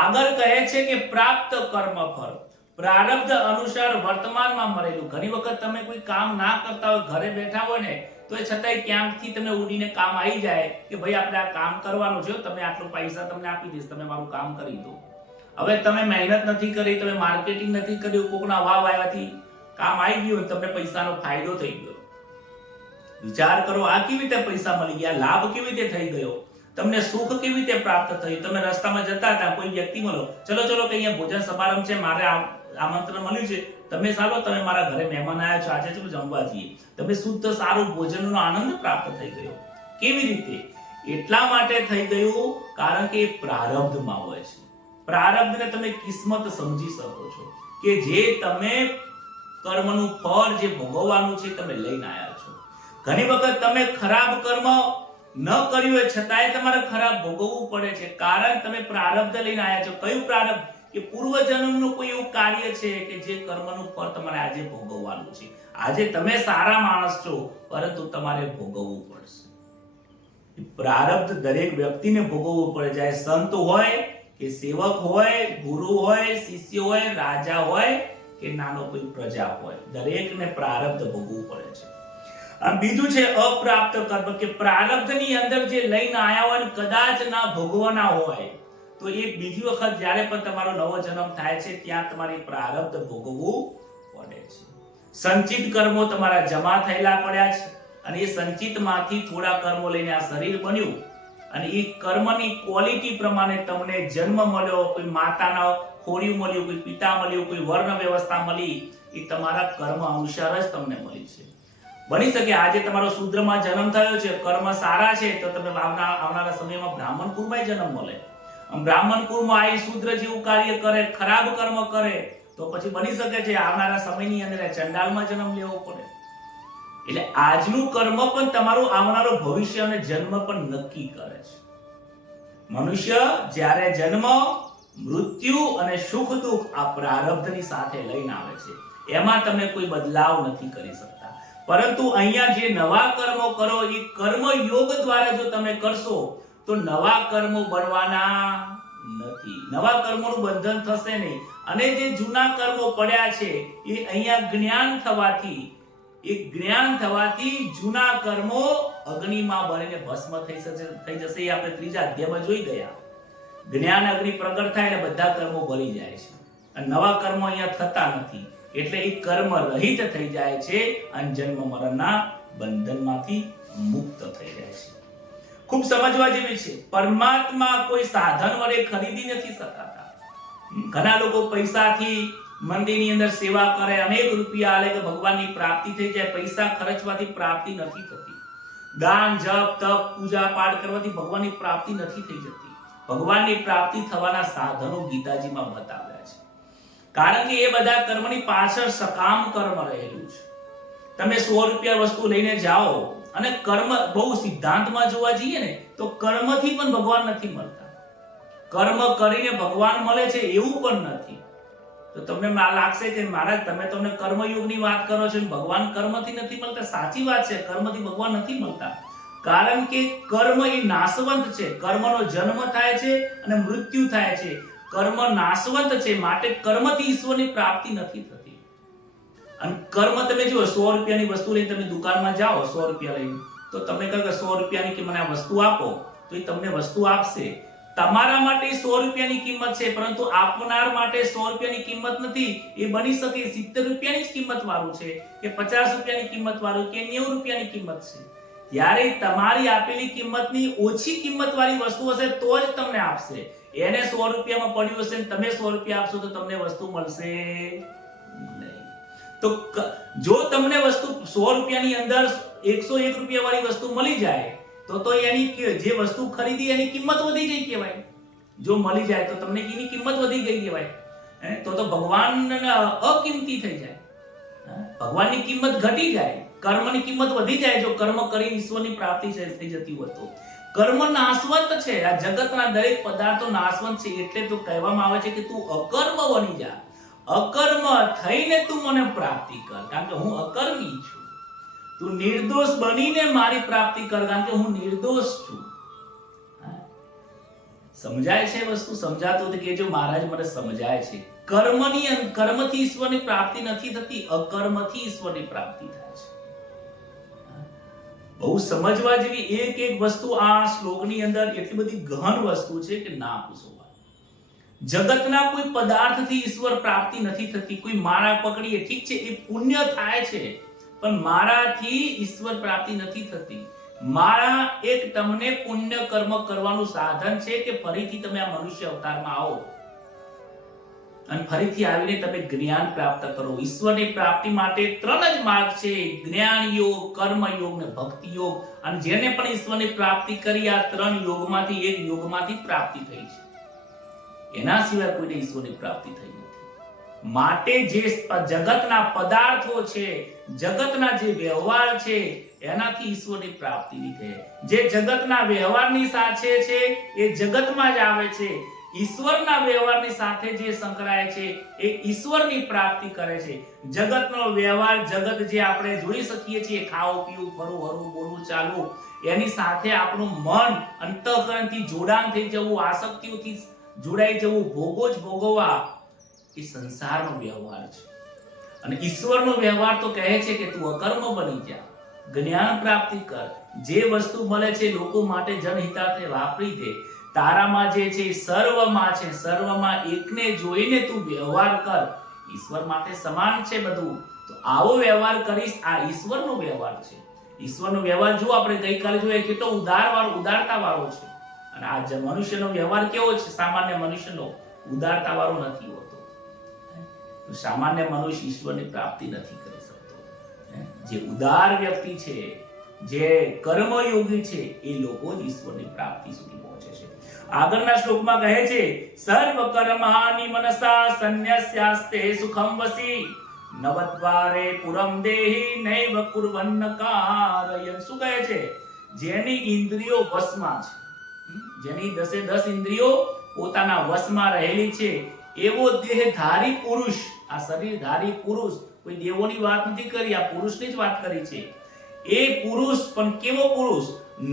આગળ કહે છે કે પ્રાપ્ત કર્મ ફળ પ્રારબ્ધ અનુસાર વર્તમાનમાં મળેલું. ઘણી વખત તમે કોઈ કામ ના કરતા હોય, ઘરે બેઠા હોય ને તો એ છતાંય ક્યાંકથી તમને ઉડીને કામ આવી જાય કે ભાઈ આપણે આ કામ કરવાનું છે, તમે આટલો પૈસા તમને આપી દઈશ, તમે મારું કામ કરી દો. હવે તમે મહેનત નથી કરી, તમે માર્કેટિંગ નથી કર્યું, કોકના વાવ આવ્યાથી કામ આવી ગયું, તમને પૈસાનો ફાયદો થઈ ગયો. વિચાર કરો આ કેવી રીતે પૈસા મળી ગયા, લાભ કેવી રીતે થઈ ગયો, તમને સુખ કેવી રીતે પ્રાપ્ત થયું. તમે રસ્તામાં જતા હતા, કોઈ વ્યક્તિ મળો, ચલો ચલો કે અહીંયા ભોજન સમારંભ છે, મારે આમંત્રણ મળ્યું છે, તમે ચાલો, તમે મારા ઘરે મહેમાન આવ્યા છો, આજે ચલો જમવા જઈએ. તમે શુદ્ધ સારું ભોજનનો આનંદ પ્રાપ્ત થઈ ગયો. કેવી રીતે? એટલા માટે થઈ ગયું કારણ કે પ્રારબ્ધમાં હોય છે. પ્રારબ્ધને તમે કિસ્મત સમજી શકો છો કે જે તમે કર્મનું ફળ જે ભોગવવાનું છે તમે લઈને આવ્યા છો. ઘણી વખત તમે ખરાબ કર્મ ન કર્યું હોય છતાંય તમારે ખરાબ ભોગવવું પડે છે, કારણ તમે પ્રારબ્ધ લઈને આવ્યા છો. કયું પ્રારબ્ધ? કે પૂર્વજન્મનું કોઈ એવું કાર્ય છે કે જે કર્મનું ફળ તમારે આજે ભોગવવાનું છે. આજે તમે સારા માણસ છો, પરંતુ તમારે ભોગવવું પડશે. પ્રારબ્ધ દરેક વ્યક્તિને ભોગવવું પડે, ચાહે સંત હોય કે સેવક હોય, ગુરુ હોય, શિષ્ય હોય, રાજા હોય કે નાનો કોઈ પ્રજા હોય, દરેકને પ્રારબ્ધ ભોગવવું પડે છે. અને બીજું છે અપ્રાપ્ત કર્મ, કે પ્રારબ્ધની અંદર જે લઈને આયા હોય કદાચ ના ભોગવવાના હોય તો એ બીજી વખત જ્યારે પણ તમારો નવો જન્મ થાય છે ત્યાં તમારી પ્રારબ્ધ ભોગવવું પડે છે. સંચિત કર્મો તમારા જમા થયેલા પડ્યા છે અને એ સંચિતમાંથી થોડા કર્મો લઈને આ શરીર બન્યું અને એ કર્મની ક્વોલિટી પ્રમાણે તમને જન્મ મળ્યો, કોઈ માતાના ખોડિયું મળ્યું, કોઈ પિતા મળ્યું, કોઈ વર્ણ વ્યવસ્થા મળી, એ તમારા કર્મ અનુસાર જ તમને મળી છે. બની શકે આજે તમારો શૂદ્રમાં જન્મ થયો છે, કર્મ સારા છે તો તમે આવનારા સમયમાં બ્રાહ્મણ કુળમાં જન્મ મળે. બ્રાહ્મણ કુળમાં આવી શૂદ્ર જેવું કાર્ય કરે, ખરાબ કર્મ કરે તો પછી બની શકે છે આવનારા સમયની અંદર ચંડાલમાં જન્મ લેવો પડે. એટલે આજનું કર્મ પણ તમારું આવનારો ભવિષ્ય અને જન્મ પણ નક્કી કરે છે. મનુષ્ય જ્યારે જન્મ, મૃત્યુ અને સુખ દુઃખ આ પ્રારબ્ધની સાથે લઈને આવે છે, એમાં તમે કોઈ બદલાવ નથી કરી શકતા. પરંતુ અહીંયા જે નવા કર્મો કરો એ કર્મ યોગ દ્વારા જો તમે કરશો તો નવા કર્મો બનવાના નથી, નવા કર્મોનું બંધન થશે નહીં. અને જે જૂના કર્મો પડ્યા છે એ અહીંયા જ્ઞાન થવાથી જૂના કર્મો અગ્નિમાં બળીને ભસ્મ થઈ જશે. એ આપણે ત્રીજા અધ્યાયમાં જોઈ ગયા. જ્ઞાન અગ્નિ પ્રગટ થાય એટલે બધા કર્મો બળી જાય છે અને નવા કર્મો અહીંયા થતા નથી. એટલે એ કર્મ રહિત થઈ જાય છે અને જન્મ મરણના બંધનમાંથી મુક્ત થઈ જાય છે. ખૂબ સમજવા જેવી છે. પરમાત્મા કોઈ સાધન વડે ખરીદી નથી શકાતા. ઘણા લોકો પૈસાથી મંદિરની અંદર સેવા કરે, અનેક રૂપિયા આલે કે ભગવાનની પ્રાપ્તિ થઈ જાય. પૈસા ખર્ચવાથી પ્રાપ્તિ નથી થતી. દાન, જપ, તપ, પૂજા પાઠ કરવાથી ભગવાનની પ્રાપ્તિ નથી થઈ જતી. ભગવાનની પ્રાપ્તિ થવાના સાધનો ગીતાજીમાં બતાવ્યા છે. કારણ કે એ બધા કર્મની પાછળ સકામ કર્મ રહેલું છે. તમે 100 રૂપિયા વસ્તુ લઈને જાઓ અને કર્મ બહુ સિદ્ધાંતમાં જોવા જઈએ ને તો કર્મથી પણ ભગવાન નથી મળતા. કર્મ કરીને ભગવાન મળે છે એવું પણ નથી. તો તમને લાગશે કે મહારાજ તમે તમને કર્મયોગની વાત કરો છો, ભગવાન કર્મથી નથી મળતા. સાચી વાત છે, કર્મથી ભગવાન નથી મળતા. કારણ કે કર્મ એ નાશવંત છે. કર્મનો જન્મ થાય છે અને મૃત્યુ થાય છે. કર્મ નાશવંત છે, માટે કર્મથી ઈશ્વરની પ્રાપ્તિ નથી થતી. અને કર્મ તમે જુઓ, 100 રૂપિયાની વસ્તુ લઈને તમે દુકાનમાં જાઓ 100 રૂપિયા લઈને, તો તમે કહો કે 100 રૂપિયાની કે મને આ વસ્તુ આપો, તો એ તમને વસ્તુ આપશે. તમારા માટે 100 રૂપિયાની કિંમત છે, પરંતુ આપનાર માટે 100 રૂપિયાની કિંમત નથી. એ બની શકે 70 રૂપિયાની જ કિંમત વાળું છે કે 50 રૂપિયાની કિંમત વાળું કે 90 રૂપિયાની કિંમત છે. ત્યારે તમારી આપેલી કિંમતની ઓછી કિંમત વાળી વસ્તુ હશે તો જ તમને આપશે. એને 100 રૂપિયામાં પડ્યું હશે તમે 100 રૂપિયા આપશો તો તમને વસ્તુ મળશે નહીં. તો જો તમને વસ્તુ 100 રૂપિયાની અંદર 101 રૂપિયા વાળી વસ્તુ મળી જાય તો એની જે વસ્તુ ખરીદી એની કિંમત વધી ગઈ કહેવાય. જો મળી જાય તો તમને એની કિંમત વધી ગઈ કહેવાય. તો ભગવાન અકિંમતી થઈ જાય. ભગવાનની કિંમત ઘટી જાય, કર્મની કિંમત વધી જાય. જો કર્મ કરી ઈશ્વરની પ્રાપ્તિ થઈ જતી હોય તો કર્મ નાશવંત છે. આ જગતના દરેક પદાર્થો નાશવંત છે. એટલે તો કહેવામાં આવે છે કે તું અકર્મ બની જા, અકર્મ થઈને તું મને પ્રાપ્તિ કર, કારણ કે હું અકર્મી છું. તું નિર્દોષ બનીને મારી પ્રાપ્તિ કર, કારણ કે હું નિર્દોષ છું. સમજાય છે વસ્તુ? સમજાતું હતું કે જો મહારાજ મને સમજાય છે. કર્મથી ઈશ્વરની પ્રાપ્તિ નથી થતી, અકર્મથી ઈશ્વરની પ્રાપ્તિ થાય છે. બહુ સમજવા જેવી એક વસ્તુ આ શ્લોકની અંદર એટલી બધી ગહન વસ્તુ છે કે ના પૂછો. જગતના કોઈ પદાર્થથી ઈશ્વર પ્રાપ્તિ નથી થતી. કોઈ માળા પકડીએ, ઠીક છે, એ પુણ્ય થાય છે, પણ માળાથી ઈશ્વર પ્રાપ્તિ નથી થતી. માળા એક તમને પુણ્ય કર્મ કરવાનું સાધન છે કે ફરીથી તમે આ મનુષ્ય અવતારમાં આવો અને ફરીથી આવીને તમે જ્ઞાન પ્રાપ્ત કરો. ઈશ્વરની પ્રાપ્તિ માટે 3 જ માર્ગ છે: જ્ઞાન યોગ, કર્મ યોગ ને ભક્તિ યોગ. અને જેને પણ ઈશ્વરની પ્રાપ્તિ કરી આ 3 યોગમાંથી એક યોગમાંથી પ્રાપ્તિ થઈ છે. એના સિવાય કોઈને ઈશ્વરની પ્રાપ્તિ થઈ નથી. માટે જે જગતના પદાર્થો છે, જગતના જે વ્યવહાર છે, એનાથી ઈશ્વરની પ્રાપ્તિ નીકળે. જે જગતના વ્યવહારની સાથે છે એ જગતમાં જ આવે છે. ઈશ્વરના વ્યવહારની સાથે જે સંકળાય છે એ ઈશ્વરની પ્રાપ્તિ કરે છે. જગતનો વ્યવહાર, જગત જે આપણે જોઈ શકીએ છીએ, ખાવું પીવું ફરવું હરવું બોલવું ચાલવું, એની સાથે આપણું મન અંતઃકરણથી જોડાણ થઈ જવું, આસક્તિઓથી જોડાઈ જવું, ભોગો જ ભોગવવા, એ સંસારનો વ્યવહાર છે. અને ઈશ્વરનો વ્યવહાર તો કહે છે કે તું અકર્મ બની જા, જ્ઞાન પ્રાપ્તિ કર, જે વસ્તુ મળે છે લોકો માટે જનહિતાર્થે વાપરી દે, તારામાં જે છે સર્વમાં છે, સર્વમાં એકને જોઈને તું વ્યવહાર કર. ઈશ્વર માટે સમાન છે બધું. તો આવો વ્યવહાર કરીશ, આ ઈશ્વરનો વ્યવહાર છે. ઈશ્વરનો વ્યવહાર જો આપણે ગઈકાલે જોઈએ કેટલો ઉદારતા વાળો છે. અને આ મનુષ્યનો વ્યવહાર કેવો છે? સામાન્ય મનુષ્યનો ઉદારતા વાળો નથી હોતો. તો સામાન્ય મનુષ્ય ઈશ્વરની પ્રાપ્તિ નથી કરી શકતો. જે ઉદાર વ્યક્તિ છે, જે કર્મયોગી છે, એ લોકો જ ઈશ્વરની પ્રાપ્તિ સુધી પહોંચે છે. આગળના શ્લોકમાં કહે છે, સર્વ કર્માણિ મનસા સંન્યસ્યાસ્તે સુખમ વસી નવદ્વારે પુરમ દેહી નૈવ કુર્વન્ન કારયન. શું કહે છે? જેની ઇન્દ્રિયો વશમાં છે, જેની 10 ઇન્દ્રિયો પોતાના વશમાં રહેલી છે, એવો દેહધારી પુરુષ, આ શરીરધારી પુરુષ, કોઈ દેવોની વાત નથી કરી, આ પુરુષની જ વાત કરી છે. એ પુરુષ પણ કેવો પુરુષ?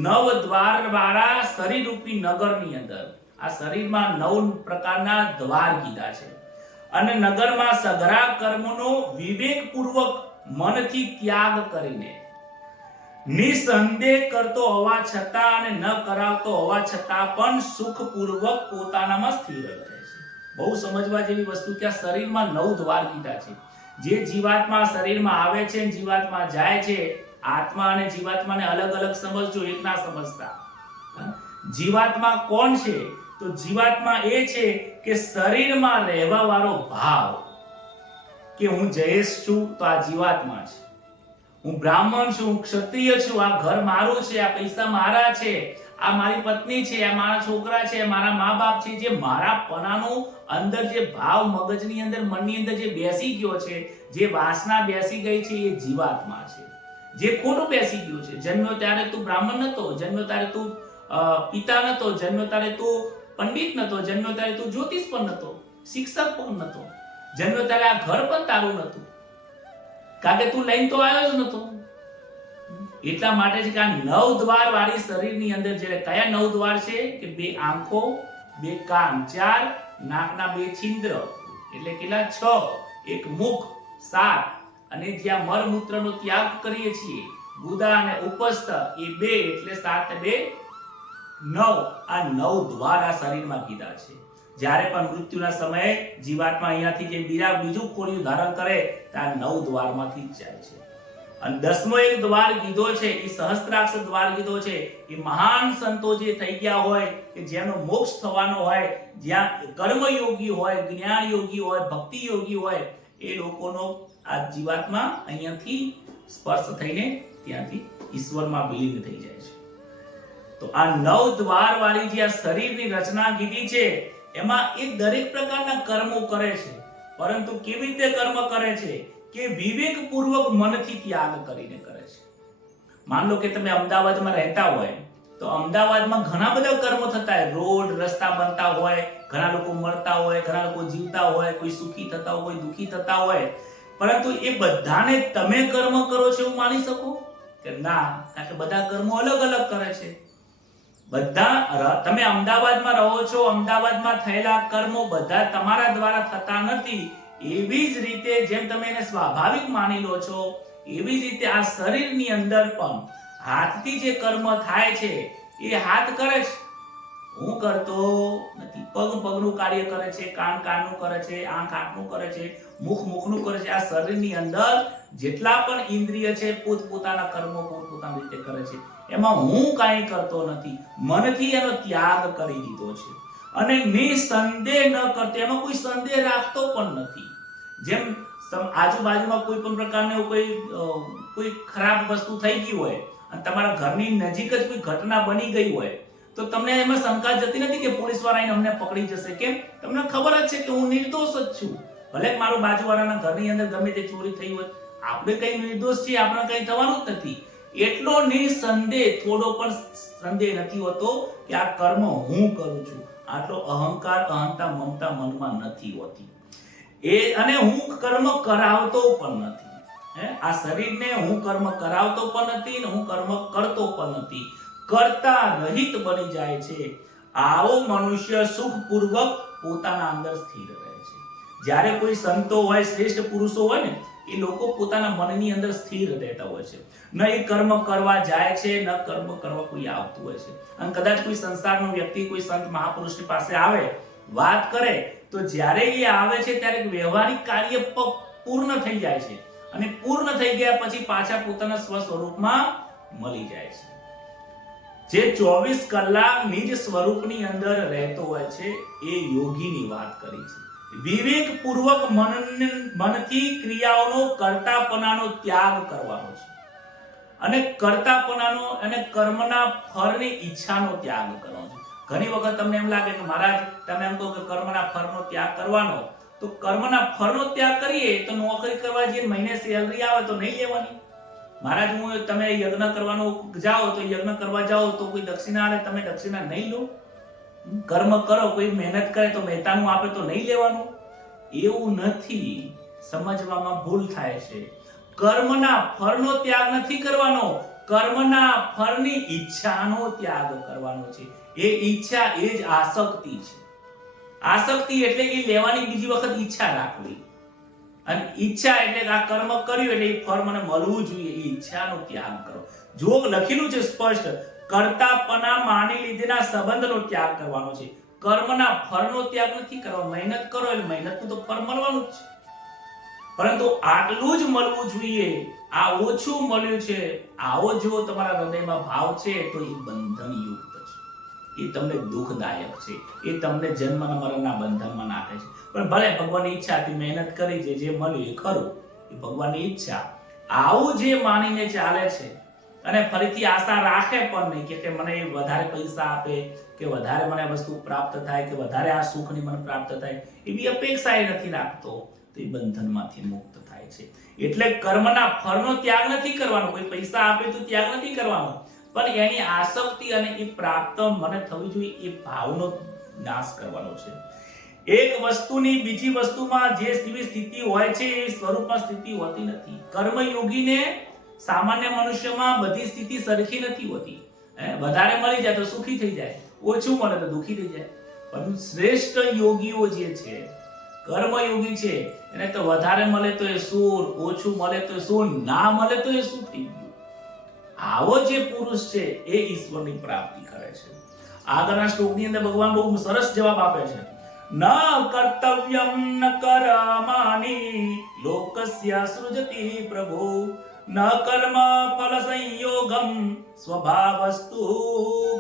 નવ દ્વાર વાળા શરીર રૂપી નગરની અંદર, આ શરીરમાં 9 પ્રકારના દ્વાર કીધા છે. અને નગરમાં સઘળા કર્મનો વિવેકપૂર્વક મનથી ત્યાગ કરીને, નિસંદેહ કરતો હોવા છતાં અને ન કરાવતો હોવા છતાં પણ સુખપૂર્વક પોતાનામાં સ્થિર રહે છે. બહુ સમજવા જેવી વસ્તુ કે આ શરીરમાં 9 દ્વાર કીધા છે. જે જીવાત્મા શરીરમાં આવે છે, જીવાત્મા જાય છે, આત્મા અને જીવાત્માને અલગ અલગ સમજજો, એક ના સમજતા. જીવાત્મા કોણ છે? તો જીવાત્મા એ છે કે શરીરમાં રહેવા વાળો ભાવ, કે હું જયેશ છું તો આ જીવાત્મા છે, હું બ્રાહ્મણ છું, હું ક્ષત્રિય છું, આ ઘર મારું છે, આ પૈસા મારા છે, આ મારી પત્ની છે, આ મારા છોકરા છે, મારા મા બાપ છે. જે મારા પણાનો અંદર જે ભાવ મગજની અંદર, મનની અંદર જે બેસી ગયો છે, જે વાસના બેસી ગઈ છે, એ જીવાત્મા છે. જે ખોટું બેસી ગયું છે. જન્મ્યો ત્યારે તું બ્રાહ્મણ નતો, જન્મ્યો ત્યારે તું પિતા નતો, જન્મ્યો ત્યારે તું પંડિત નતો, જન્મ્યો ત્યારે તું જ્યોતિષ પણ નતો, શિક્ષક પણ નતો, જન્મ્યો ત્યારે આ ઘર પણ તારું નતું, કારણ કે તું લઈને તો આવ્યો જ નતો. એટલા માટે છે કે આ 9 દ્વાર વાળી શરીરની અંદર જે કયા 9 દ્વાર છે? કે 2 આંખો, 2 કાન, 4 નાકના 2 છિદ્ર, એટલે કેટલા? 6, 1 મુખ, 7, અને જ્યાં મળમૂત્રનો ત્યાગ કરીએ છીએ, ગુદા અને ઉપસ્થ, એ 2, એટલે 7 2 9. આ 9 દ્વાર આ શરીરમાં કીધા છે. જ્યારે પણ મૃત્યુના સમયે જીવાત્મા અહીંયાથી જે બીજું ખોડિયું ધારણ કરે, તો આ 9 દ્વારમાંથી જ જાય છે. અને 10મો એક દ્વાર કીધો છે, એ સહસ્ત્રાક્ષ દ્વાર કીધો છે. એ મહાન સંતો જે થઈ ગયા હોય, કે જેનો મોક્ષ થવાનો હોય, જ્યાં કર્મયોગી હોય, જ્ઞાન યોગી હોય, ભક્તિ યોગી હોય, એ લોકોનો આ જીવાત્મા અહીંયાથી સ્પર્શ થઈને ત્યાંથી ઈશ્વરમાં વિલીન થઈ જાય છે. તો આ 9 દ્વાર વાળી જે આ શરીરની રચના કીધી છે, એમાં એ દરેક પ્રકારના કર્મો કરે છે. પરંતુ કેવી રીતે કર્મ કરે છે? કે વિવેકપૂર્વક મનથી ત્યાગ કરીને કરે છે. માન લો કે તમે અમદાવાદમાં રહેતા હોય, તો અમદાવાદમાં ઘણા બધા કર્મો થતા હોય, રોડ રસ્તા બનતા હોય, ઘણા લોકો મરતા હોય, ઘણા લોકો જીવતા હોય, કોઈ સુખી થતા હોય, કોઈ દુખી થતા હોય. પરંતુ એ બધાને તમે કર્મ કરો છો એવું માની શકો? કે ના, કારણ કે બધા કર્મો અલગ અલગ કરે છે. બધા તમે અમદાવાદમાં રહો છો, અમદાવાદમાં થયેલા કર્મો બધા તમારા દ્વારા થતા નથી. એવી જ રીતે જેમ તમે એને સ્વાભાવિક માની લો છો, એવી જ રીતે આ શરીરની અંદર પણ હાથથી જે કર્મ થાય છે, એ હાથ કરે છે, હું કરતો નથી. પગ પગનું કાર્ય કરે છે, કાન કાનનું કરે છે, આંખ આંખનું કરે છે, મુખ મુખનું કરે છે. આ શરીરની અંદર જેટલા પણ ઇન્દ્રિય છે, પોતપોતાના કર્મો પોતપોતાની રીતે કરે છે. એમાં હું કાંઈ કરતો નથી, મનથી એનો ત્યાગ કરી દીધો છે. અને નિસંદેહ ન કરતો, એમાં કોઈ સંદેહ રાખતો પણ નથી. જેમ આજુબાજુમાં કોઈ પણ પ્રકારનો કોઈ ખરાબ વસ્તુ થઈ ગઈ હોય અને તમારા ઘરની નજીક જ કોઈ ઘટના બની ગઈ હોય, તો તમને એમાં શંકા જતી નથી કે પોલીસ વાળા આવીને અમને પકડી જશે. કેમ? તમને ખબર જ છે કે હું નિર્દોષ જ છું. ભલે મારું બાજુવાળાના ઘરની અંદર ગમે તે ચોરી થઈ હોય, આપણે કઈ નિર્દોષ છીએ, આપણે કઈ થવાનું જ નથી. એટલો નિસંદેહ, થોડો પણ સંદેહ નથી હોતો કે આ કર્મ હું કરું છું. આટલો અહંકાર, અહંતા, મમતા મનમાં નથી હોતી. અને હું કર્મ કરાવતો પણ નથી. આ શરીરને હું કર્મ કરાવતો પણ નથી ને હું કર્મ કરતો પણ નથી. કરતા રહિત બની જાય છે. આવો મનુષ્ય સુખપૂર્વક પોતાના અંદર સ્થિર રહે છે. જ્યારે કોઈ સંતો હોય, શ્રેષ્ઠ પુરુષો હોય ને, એ લોકો પોતાના મનની અંદર સ્થિર રહેતા હોય છે. ન એ કર્મ કરવા જાય છે, ન કર્મ કરવા કોઈ આવતું હોય છે. અને કદાચ કોઈ સંસારનો વ્યક્તિ કોઈ સંત મહાપુરુષની પાસે આવે, વાત કરે, તો જ્યારે એ આવે છે ત્યારે વ્યવહારિક કાર્ય પૂર્ણ થઈ જાય છે. અને પૂર્ણ થઈ ગયા પછી પાછા પોતાના સ્વ સ્વરૂપમાં મળી જાય છે. જે 24 કલાક નિજ સ્વરૂપની અંદર રહેતો હોય છે, એ યોગીની વાત કરી છે. વિવેક પૂર્વક મનથી ક્રિયાઓનો કર્તાપનાનો ત્યાગ કરવાનો છે. અને કર્તાપનાનો અને કર્મના ફળની ઈચ્છાનો ત્યાગ કરવાનો છે. ઘણી વખત તમને એમ લાગે કે મહારાજ તમે એમ કહો કે કર્મના ફળનો ત્યાગ કરવાનો, તો કર્મના ફળનો ત્યાગ કરીએ તો નોકરી કરવા જઈએ, મહિને સેલરી આવે તો નહીં લેવાની. મહારાજ તમે યજ્ઞ કરવાનો જાઓ તો યજ્ઞ કરવા જાઓ તો કોઈ દક્ષિણા આવે, તમે દક્ષિણા નહીં લો. કર્મ કરો, કોઈ મહેનત કરે તો મહેતાનું આપે તો નહીં લેવાનું. એવું નથી, સમજવામાં ભૂલ થાય છે. કર્મના ફળનો ત્યાગ નથી કરવાનો, કર્મના ફળની ઈચ્છાનો ત્યાગ કરવાનો છે. એ ઈચ્છા એ જ આસક્તિ છે. આસક્તિ એટલે કે લેવાની બીજી વખત ઈચ્છા રાખવી. અને ઈચ્છા એટલે આ કર્મ કર્યું એટલે એ ફળ મને મળવું જોઈએ, એ ઈચ્છાનો ત્યાગ કરો. જો લખેલું છે સ્પષ્ટ, કર્તાપના માની લીધેના સંબંધનો ત્યાગ કરવાનો છે. કર્મના ફળનો ત્યાગ નથી કરવાનો. મહેનત કરો એટલે મહેનતનું તો ફળ મળવાનું જ છે. પરંતુ આટલું જ મળવું જોઈએ, આ ઓછું મળ્યું છે, આવો જો તમારા હૃદયમાં ભાવ છે તો એ બંધન યુક્ત છે. એ તમને દુઃખદાયક છે. એ તમને જન્મ મરણના બંધનમાં નાખે છે. પણ ભલે ભગવાનની ઈચ્છાથી મહેનત કરી છે, જે મળ્યું એ ખરું, એ ભગવાનની ઈચ્છા. આવું જે માનીને ચાલે છે અને ફરીથી આશા રાખે પણ નહીં કે મને વધારે પૈસા આપે, કે વધારે મને વસ્તુ પ્રાપ્ત થાય, કે વધારે આ સુખની મને પ્રાપ્ત થાય, એવી અપેક્ષા એ નથી રાખતો, તો એ બંધનમાંથી મુક્ત થાય છે. એટલે કર્મના ફળનો ત્યાગ નથી કરવાનો. કોઈ પૈસા આપે તો ત્યાગ નથી કરવાનો, પણ એની આસક્તિ અને એ પ્રાપ્ત મને થવી જોઈએ એ ભાવનો નાશ કરવાનો છે. એક વસ્તુની બીજી વસ્તુમાં જે સ્થિતિ હોય છે એ સ્વરૂપમાં સ્થિતિ હોતી નથી. કર્મયોગીને સામાન્ય મનુષ્યમાં બધી સ્થિતિ સરખી નથી હોતી. વધારે મળી જાય તો સુખી થઈ જાય, ઓછું મળે તો દુઃખી થઈ જાય. પણ શ્રેષ્ઠ યોગીઓ જે છે, કર્મયોગી છે, એને તો વધારે મળે તો એ સુર, ઓછું મળે તો સુર, ના મળે તો એ શું થઈ ગયું. આવો જે પુરુષ છે એ ઈશ્વરની પ્રાપ્તિ કરે છે. આગળના શ્લોકની અંદર ભગવાન બહુ સરસ જવાબ આપે છે. ન કર્તવ્યમ ન કર્માણિ લોકસ્ય સૃજતિ પ્રભુ ન કર્મ ફલ સંયોગમ સ્વભાવસ્તુ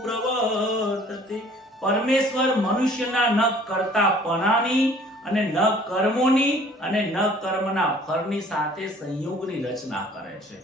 પ્રવર્તતે. પરમેશ્વર મનુષ્યના ન કર્તાપણાની અને ન કર્મોની અને ન કર્મના ફળની સાથે સંયોગની રચના કરે છે,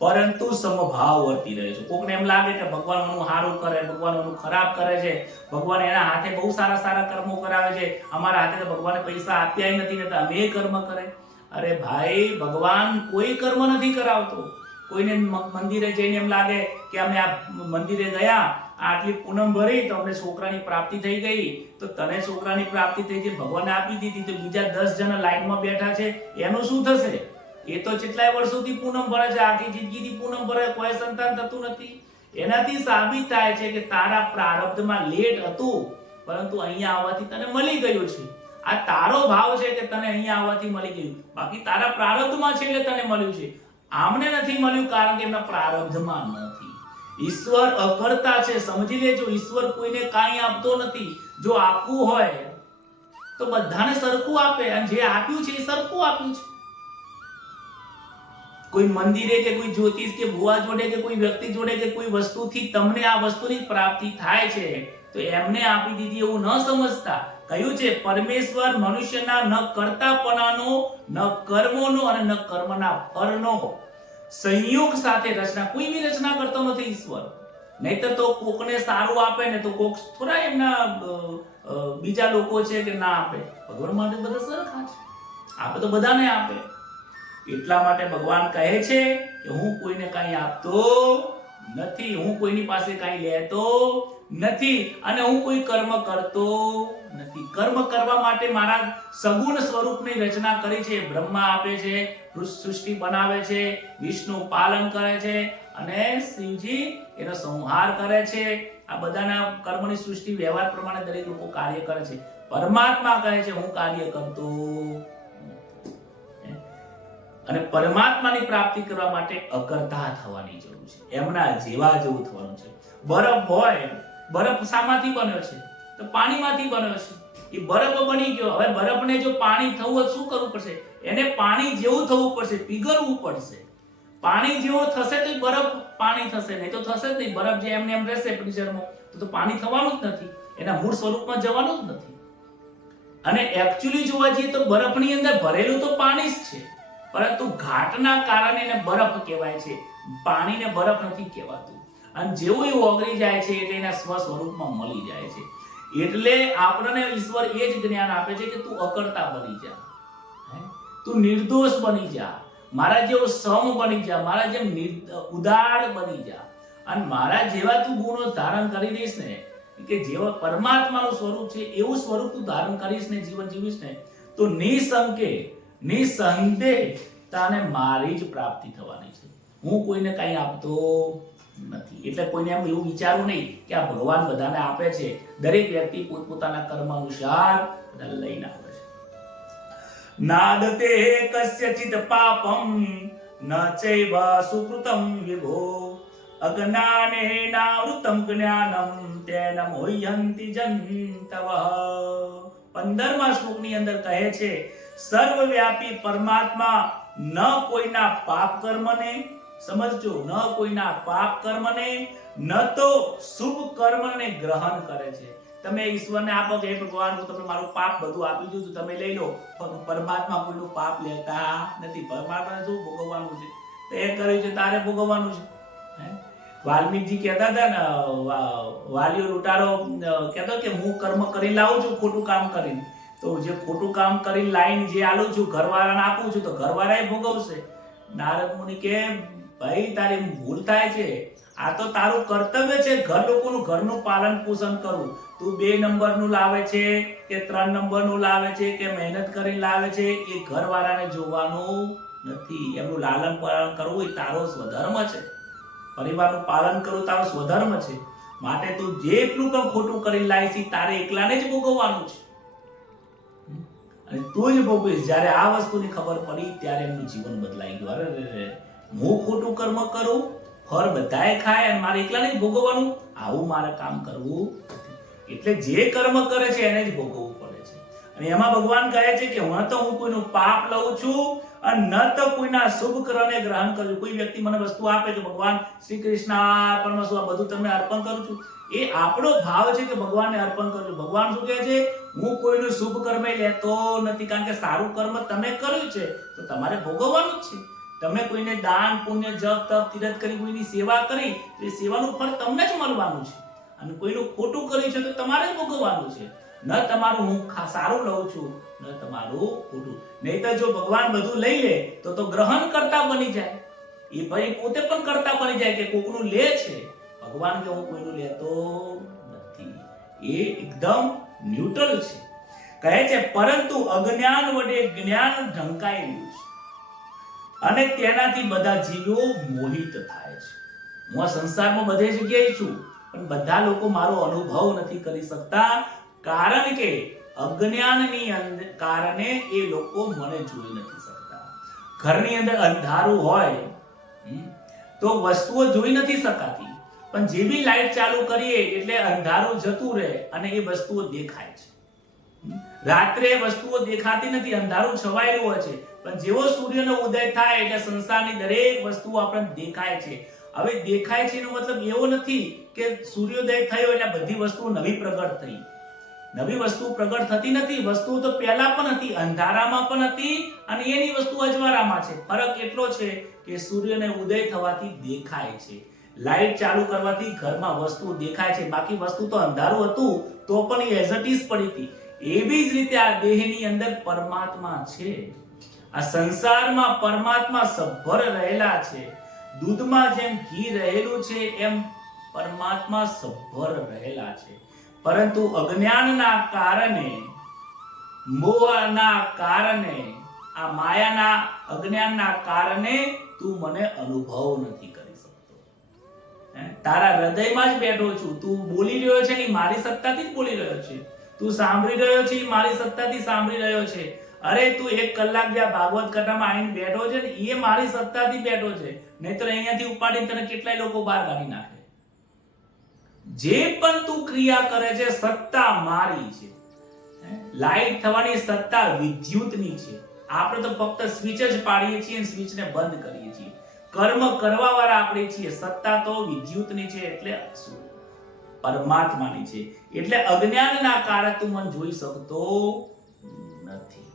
પરંતુ સમભાવ વર્તી રહે છે. કોકને એમ લાગે કે ભગવાન એનું સારું કરે, ભગવાન એનું ખરાબ કરે છે, ભગવાન એના હાથે બહુ સારા સારા કર્મો કરાવે છે, અમારા હાથે તો ભગવાને પૈસા આપ્યા નથી ને તો અમે કર્મ કરે. અરે ભાઈ, ભગવાન કોઈ કર્મ નથી કરાવતો. કોઈને મંદિરે જઈને એમ લાગે કે અમે આ મંદિરે ગયા, આટલી પૂનમ ભરી તો અમને છોકરાની પ્રાપ્તિ થઈ ગઈ, તો તને છોકરાની પ્રાપ્તિ થઈ ગઈ, ભગવાને આપી દીધી, તો બીજા 10 જણા લાઈનમાં બેઠા છે, એનું શું થશે? એ તો કેટલાય વર્ષોથી પૂનમ ભરે છે, આખી જિંદગીથી પૂનમ ભરે, કોઈ સંતાન થતું નથી. એનાથી સાબિત થાય છે કે તારા પ્રારબ્ધમાં લેટ હતું, પરંતુ અહીંયા આવવાથી તને મળી ગયું છે. આ તારો ભાવ છે કે તને અહીંયા આવવાથી મળી ગયું, બાકી તારા પ્રારબ્ધમાં છે એટલે તને મળ્યું છે. આમને નથી મળ્યું કારણ કે એમના પ્રારબ્ધમાં નથી. ઈશ્વર અકર્તા છે, સમજી લેજો. ઈશ્વર કોઈને કાંઈ આપતો નથી. જો આપવું હોય તો બધાને સરખું આપે, અને જે આપ્યું છે એ સરખું આપ્યું છે. કોઈ મંદિરે કે કોઈ જ્યોતિષ કે ભુવા જોડે કે કોઈ વ્યક્તિ જોડે કે કોઈ વસ્તુથી તમને આ વસ્તુની પ્રાપ્તિ થાય છે તો એમને આપી દીધી એવું ન સમજતા. કહ્યું છે પરમેશ્વર મનુષ્યના ન કર્તાપણાનો, ન કર્મોનો અને ન કર્મના ફળનો સંયોગ સાથે રચના, કોઈ બી રચના કરતો નથી ઈશ્વર. નહીતર તો કોકને સારું આપે ને તો કોક થોડા એમના બીજા લોકો છે કે ના આપે. ભગવાન માટે બધા સરખા છે. આપે તો બધાને આપે. એટલા માટે ભગવાન કહે છે કે હું કોઈને કાંઈ આપતો નથી, હું કોઈની પાસે કાંઈ લેતો નથી અને હું કોઈ કર્મ કરતો નથી. કર્મ કરવા માટે મારા સગુણ સ્વરૂપની રચના કરી છે. બ્રહ્મા આપે છે, સૃષ્ટિ બનાવે છે, વિષ્ણુ પાલન કરે છે અને શિવજી એનો સંહાર કરે છે. આ બધાના કર્મની સૃષ્ટિ વ્યવહાર પ્રમાણે દરેક લોકો કાર્ય કરે છે. પરમાત્મા કહે છે હું કાર્ય કરતો અને પરમાત્માની પ્રાપ્તિ કરવા માટે અકર્તા થવાની જરૂર છે. એમના જેવા જેવું થવાનું છે. બરફ હોય, બરફ શામાંથી બન્યો છે? તો પાણીમાંથી બન્યો છે. એ બરફ બની ગયો. હવે બરફને જો પાણી થવું હોય શું કરવું પડશે? એને પાણી જેવું થવું પડશે, પીગળવું પડશે. પાણી જેવો થશે તો બરફ પાણી થશે, નહીં તો થશે જ નહીં. બરફ જે એમને એમ રહેશે ફ્રીઝરમાં તો પાણી થવાનું જ નથી, એના મૂળ સ્વરૂપમાં જવાનું જ નથી. અને એક્ચ્યુઅલી જોવા જઈએ તો બરફની અંદર ભરેલું તો પાણી જ છે, પરંતુ ઘાટના કારણે એને બરફ કહેવાય છે. પાણીને બરફ નથી કહેવાતું. અને જેવું એ ઓગળી જાય છે એટલે એના સ્વ સ્વરૂપમાં મળી જાય છે. એટલે આપણને ઈશ્વર એ જ જ્ઞાન આપે છે કે તું અકર્તા બની જા, તું નિર્દોષ બની જા, મારા જેવો સમ બની જા, મારા જેમ ઉદાર બની જા અને મારા જેવા તું ગુણો ધારણ કરી દઈશ ને, કે જેવા પરમાત્માનું સ્વરૂપ છે એવું સ્વરૂપ તું ધારણ કરીશ ને, જીવન જીવીશ ને, તો નિસંકે નિસંદેહ તાને મારી જ પ્રાપ્તિ થવાની છે. હું કોઈને કઈ આપતો નથી. એટલે કોઈને એમ એવું વિચારવું નહીં કે આ ભગવાન બધાને આપે છે. દરેક વ્યક્તિ પોતપોતાના કર્મ અનુસાર બધા લઈને આવે છે. નાદતે કસ્યચિત પાપમ ન ચૈવ સુકૃતમ વિભો અજ્ઞાનેનાવૃતમ જ્ઞાનમ તેન મોહ્યંતિ જંતવ. 15મા શ્લોકની અંદર કહે છે સર્વવ્યાપી પરમાત્મા ન કોઈના પાપ કર્મને, સમજજો, ન કોઈના પાપ કર્મને ન તો શુભ કર્મને ગ્રહણ કરે છે. તમે ઈશ્વરને આપો કે હે ભગવાન હું તમને મારું પાપ બધું આપી દઉં છું, તમે લઈ લો. પરમાત્મા કોઈનું પાપ લેતા નથી. પરમાત્માને શું ભોગવવાનું છે? તો એ કર્યું છે તારે ભોગવવાનું છે. વાલ્મીકજી કહેતા હતા ને, વાલીઓ લૂંટારો કહેતો કે હું કર્મ કરી લાવું છું ખોટું કામ કરીને, તો જે ખોટું કામ કરીને લાઈન જે આલું છું ઘરવાળાને આપું છું તો ઘરવાળા ભોગવશે. નારદ મુનિ કે ભાઈ તારી ભૂલ થાય છે, આ તો તારું કર્તવ્ય છે ઘર લોકોનું ઘરનું પાલન પોષણ કરવું. તું 2 નંબરનું લાવે છે કે 3 નંબરનું લાવે છે કે મહેનત કરીને લાવે છે એ ઘરવાળાને જોવાનું નથી. એમનું લાલન પાલન કરવું એ તારો સ્વધર્મ છે. પરિવારનું પાલન કરવું તારો સ્વધર્મ છે. માટે તું જેટલું પણ ખોટું કરીને લાવી છે તારે એકલાને જ ભોગવવાનું છે અને તું જ ભોગવીશ. જ્યારે આ વસ્તુની ખબર પડી ત્યારે એમનું જીવન બદલાઈ ગયું. અરે હું ખોટું કર્મ કરું, ફળ બધાએ ખાય અને મારે એકલાને જ ભોગવવાનું, આવું મારે કામ કરવું. એટલે જે કર્મ કરે છે એને જ ભોગવવું પડે છે. અને એમાં ભગવાન કહે છે કે હું તો હું કોઈનું પાપ લઉં છું અને ન તો કોઈના શુભ કર્મને ગ્રહણ કરું છું. કોઈ વ્યક્તિ મને વસ્તુ આપે કે ભગવાન શ્રી કૃષ્ણ અર્પણ આ બધું તમને અર્પણ કરું છું, એ આપણો ભાવ છે કે ભગવાનને અર્પણ કરું છું. ભગવાન શું કહે છે? હું કોઈનું શુભ કર્મ લેતો નથી, કારણ કે સારું કર્મ તમે કર્યું છે તો તમારે ભોગવવાનું જ છે. તમે કોઈને દાન પુણ્ય જપ તપ તીરથ કરી કોઈની સેવા કરી તો એ સેવાનું ફળ તમને જ મળવાનું છે. અને કોઈનું ખોટું કર્યું છે તો તમારે જ ભોગવવાનું છે. ન તમારું હું સારું લઉં છું ન તમારું ખોટું. નહીં તો જો ભગવાન બધું લઈ લે તો ગ્રહણ કરતા બની જાય. એ ભાઈ પોતે પણ કરતા બની જાય કે કોકનું લે છે. ભગવાન કે હું કોઈનું લેતો નથી. એ એકદમ ન્યુટ્રલ છે. કહે છે પરંતુ અજ્ઞાન વડે જ્ઞાન ઢંકાયેલું છે અને તેનાથી બધા જીવો મોહિત થાય છે. હું આ સંસારમાં બધે જગ્યાએ છું પણ બધા લોકો મારો અનુભવ નથી કરી શકતા, કારણ કે અજ્ઞાનની કારણે એ લોકો મને જોઈ નથી શકતા. ઘરની અંદર અંધારું હોય તો વસ્તુઓ જોઈ નથી શકાતી, પણ જે બી લાઈટ ચાલુ કરીએ એટલે અંધારું જતું રહે અને એ વસ્તુઓ દેખાય છે. રાત્રે વસ્તુઓ દેખાતી નથી, અંધારું છવાયેલું હોય છે, પણ જેવો સૂર્યનો ઉદય થાય એટલે સંસારની દરેક વસ્તુઓ આપણને દેખાય છે. હવે દેખાય છે એનો મતલબ એવો નથી કે સૂર્યોદય થયો એટલે બધી વસ્તુઓ નવી પ્રગટ થઈ. નવી વસ્તુ પ્રગટ થતી નથી. વસ્તુઓ તો પહેલા પણ હતી, અંધારામાં પણ હતી અને એની વસ્તુ અજવાળામાં છે. ફરક એટલો છે કે સૂર્યને ઉદય થવાથી દેખાય છે, લાઈટ ચાલુ કરવાથી ઘરમાં વસ્તુ દેખાય છે. બાકી વસ્તુ તો અંધારું હતું તો પણ એ એઝ ઇટ ઇઝ પડી હતી. એવી જ રીતે આ દેહની અંદર પરમાત્મા છે. આ સંસારમાં પરમાત્મા સભર રહેલા છે. દૂધમાં જેમ ઘી રહેલું છે એમ પરમાત્મા સભર રહેલા છે. પરંતુ અજ્ઞાનના કારણે, મોહના કારણે, આ માયાના અજ્ઞાનના કારણે તું મને અનુભવ નથી કરી શકતો. તારા હૃદયમાં જ બેઠો છું. તું બોલી રહ્યો છે ને મારી સત્તાથી જ બોલી રહ્યો છે. તું સાંભળી રહ્યો છે મારી સત્તાથી સાંભળી રહ્યો છે. અરે તું 1 કલાક જ્યાં ભાગવત કથામાં આવીને બેઠો છે ને એ મારી સત્તાથી બેઠો છે. નહીતર અહીંયાથી ઉપાડીને તને કેટલાય લોકો બહાર કાઢી નાખે. જે પણ તું ક્રિયા કરે છે સત્તા મારી છે. લાઈટ થવાની સત્તા વિદ્યુતની છે. આપણે તો ફક્ત સ્વિચ જ પાડીએ છીએ અને સ્વિચને બંધ કરીએ છીએ. કર્મ કરવા વાળા આપણે છીએ. સત્તા તો વિદ્યુતની છે, એટલે પરમાત્માની છે. એટલે અજ્ઞાનના કારણે તું મન જોઈ શકતો નથી.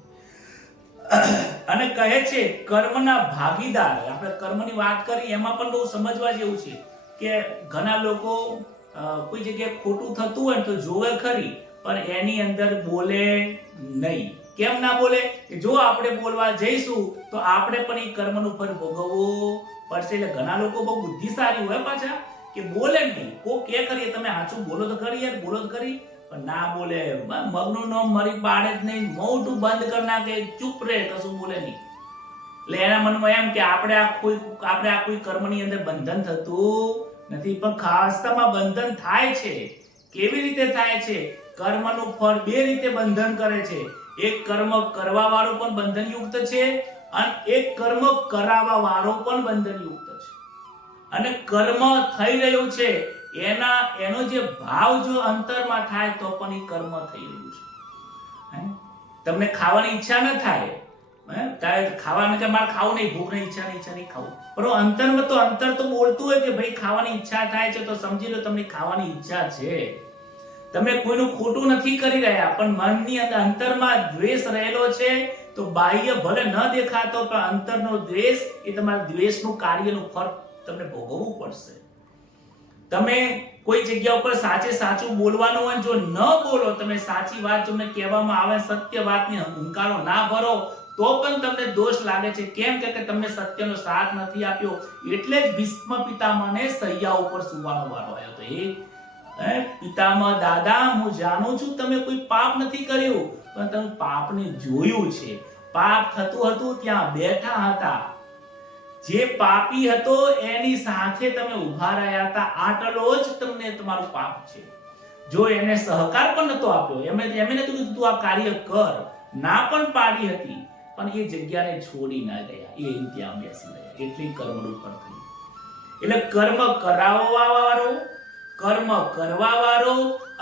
અને કહે છે કર્મના ભાગીદાર. આપણે કર્મની વાત કરી એમાં પણ બહુ સમજવા જેવું છે કે ઘણા લોકો કોઈ જગ્યાએ ખોટું થતું હોય તો જોવે ખરી, પણ એની અંદર બોલે નહીં. કેમ ના બોલે? જો આપણે બોલવા જઈશું તો આપણે પણ એ કર્મનું ફળ ભોગવવું પડશે. એટલે ઘણા લોકો બહુ બુદ્ધિશાળી હોય પાછા કે બોલે નહીં. કોક કે કરીએ તમે સાચું બોલો તો ખરી યાર, બોલો તો ખરી, પણ ના બોલે. મગનું નામ મરી પાડે જ નહીં, મોઢું બંધ કરી નાખે, ચૂપ રહે, કશું બોલે નહીં. એટલે એના મનમાં એમ કે આપણે આ કોઈ કર્મની અંદર બંધન થતું નથી. પણ ખાસમાં બંધન થાય છે. કેવી રીતે થાય છે? કર્મનું ફળ 2 રીતે બંધન કરે છે. એક કર્મ કરવા વાળો પણ બંધનયુક્ત છે અને એક કર્મ કરાવવા વાળો પણ બંધનયુક્ત છે. અને કર્મ થઈ રહ્યું છે એનો જે ભાવ જો અંતરમાં થાય તો પણ એ કર્મ થઈ રહ્યું છે. તમને ખાવાની ઈચ્છા ન થાય, ખાવાનું કે મારે ખાવું નહીં, ભૂખ નહીં, ઈચ્છા નહીં ખાવું, પણ અંતર તો બોલતું હોય કે ભાઈ ખાવાની ઈચ્છા થાય છે, તો સમજી લો તમને ખાવાની ઈચ્છા છે. તમે કોઈનું ખોટું નથી કરી રહ્યા, પણ મનની અંદર અંતરમાં દ્વેષ રહેલો છે. તો બાહ્ય ભલે ન દેખાતો પણ અંતરનો દ્વેષ એ તમારા દ્વેષનું કાર્યનું ફળ તમને ભોગવવું પડશે. તમે કોઈ જગ્યા ઉપર સાચું બોલવાનું હોય, જો ન બોલો, તમે સાચી વાત તમને કહેવામાં આવે, સત્ય વાતની હુંકારો ના ભરો, તો પણ તમને દોષ લાગે છે. કેમ કે તમને સત્યનો સાથ નથી આપ્યો. એટલે જ ભીષ્મ પિતામહને સૈયા ઉપર સુવાનો વારો આવ્યો હતો. પિતામહ, દાદા, હું જાણું છું તમે કોઈ પાપ નથી કર્યું, પણ તમે પાપને જોયું છે. પાપ થતું હતું ત્યાં બેઠા હતા. જે પાપી હતો એની સાથે તમે ઉભા રહ્યા હતા. આટલો જ તમને તમારું પાપ છે. જો એને સહકાર પણ નતો આપ્યો, એમને નતું કીધું તું આ કાર્ય કર, ના પણ પાડી હતી, પણ એ જગ્યાને છોડી ના ગયા, એ ત્યાં બેસી રહ્યા. એટલી કર્મનું ફળ થયું. એટલે કર્મ કરાવવા વાળો, કર્મ કરવા વાળો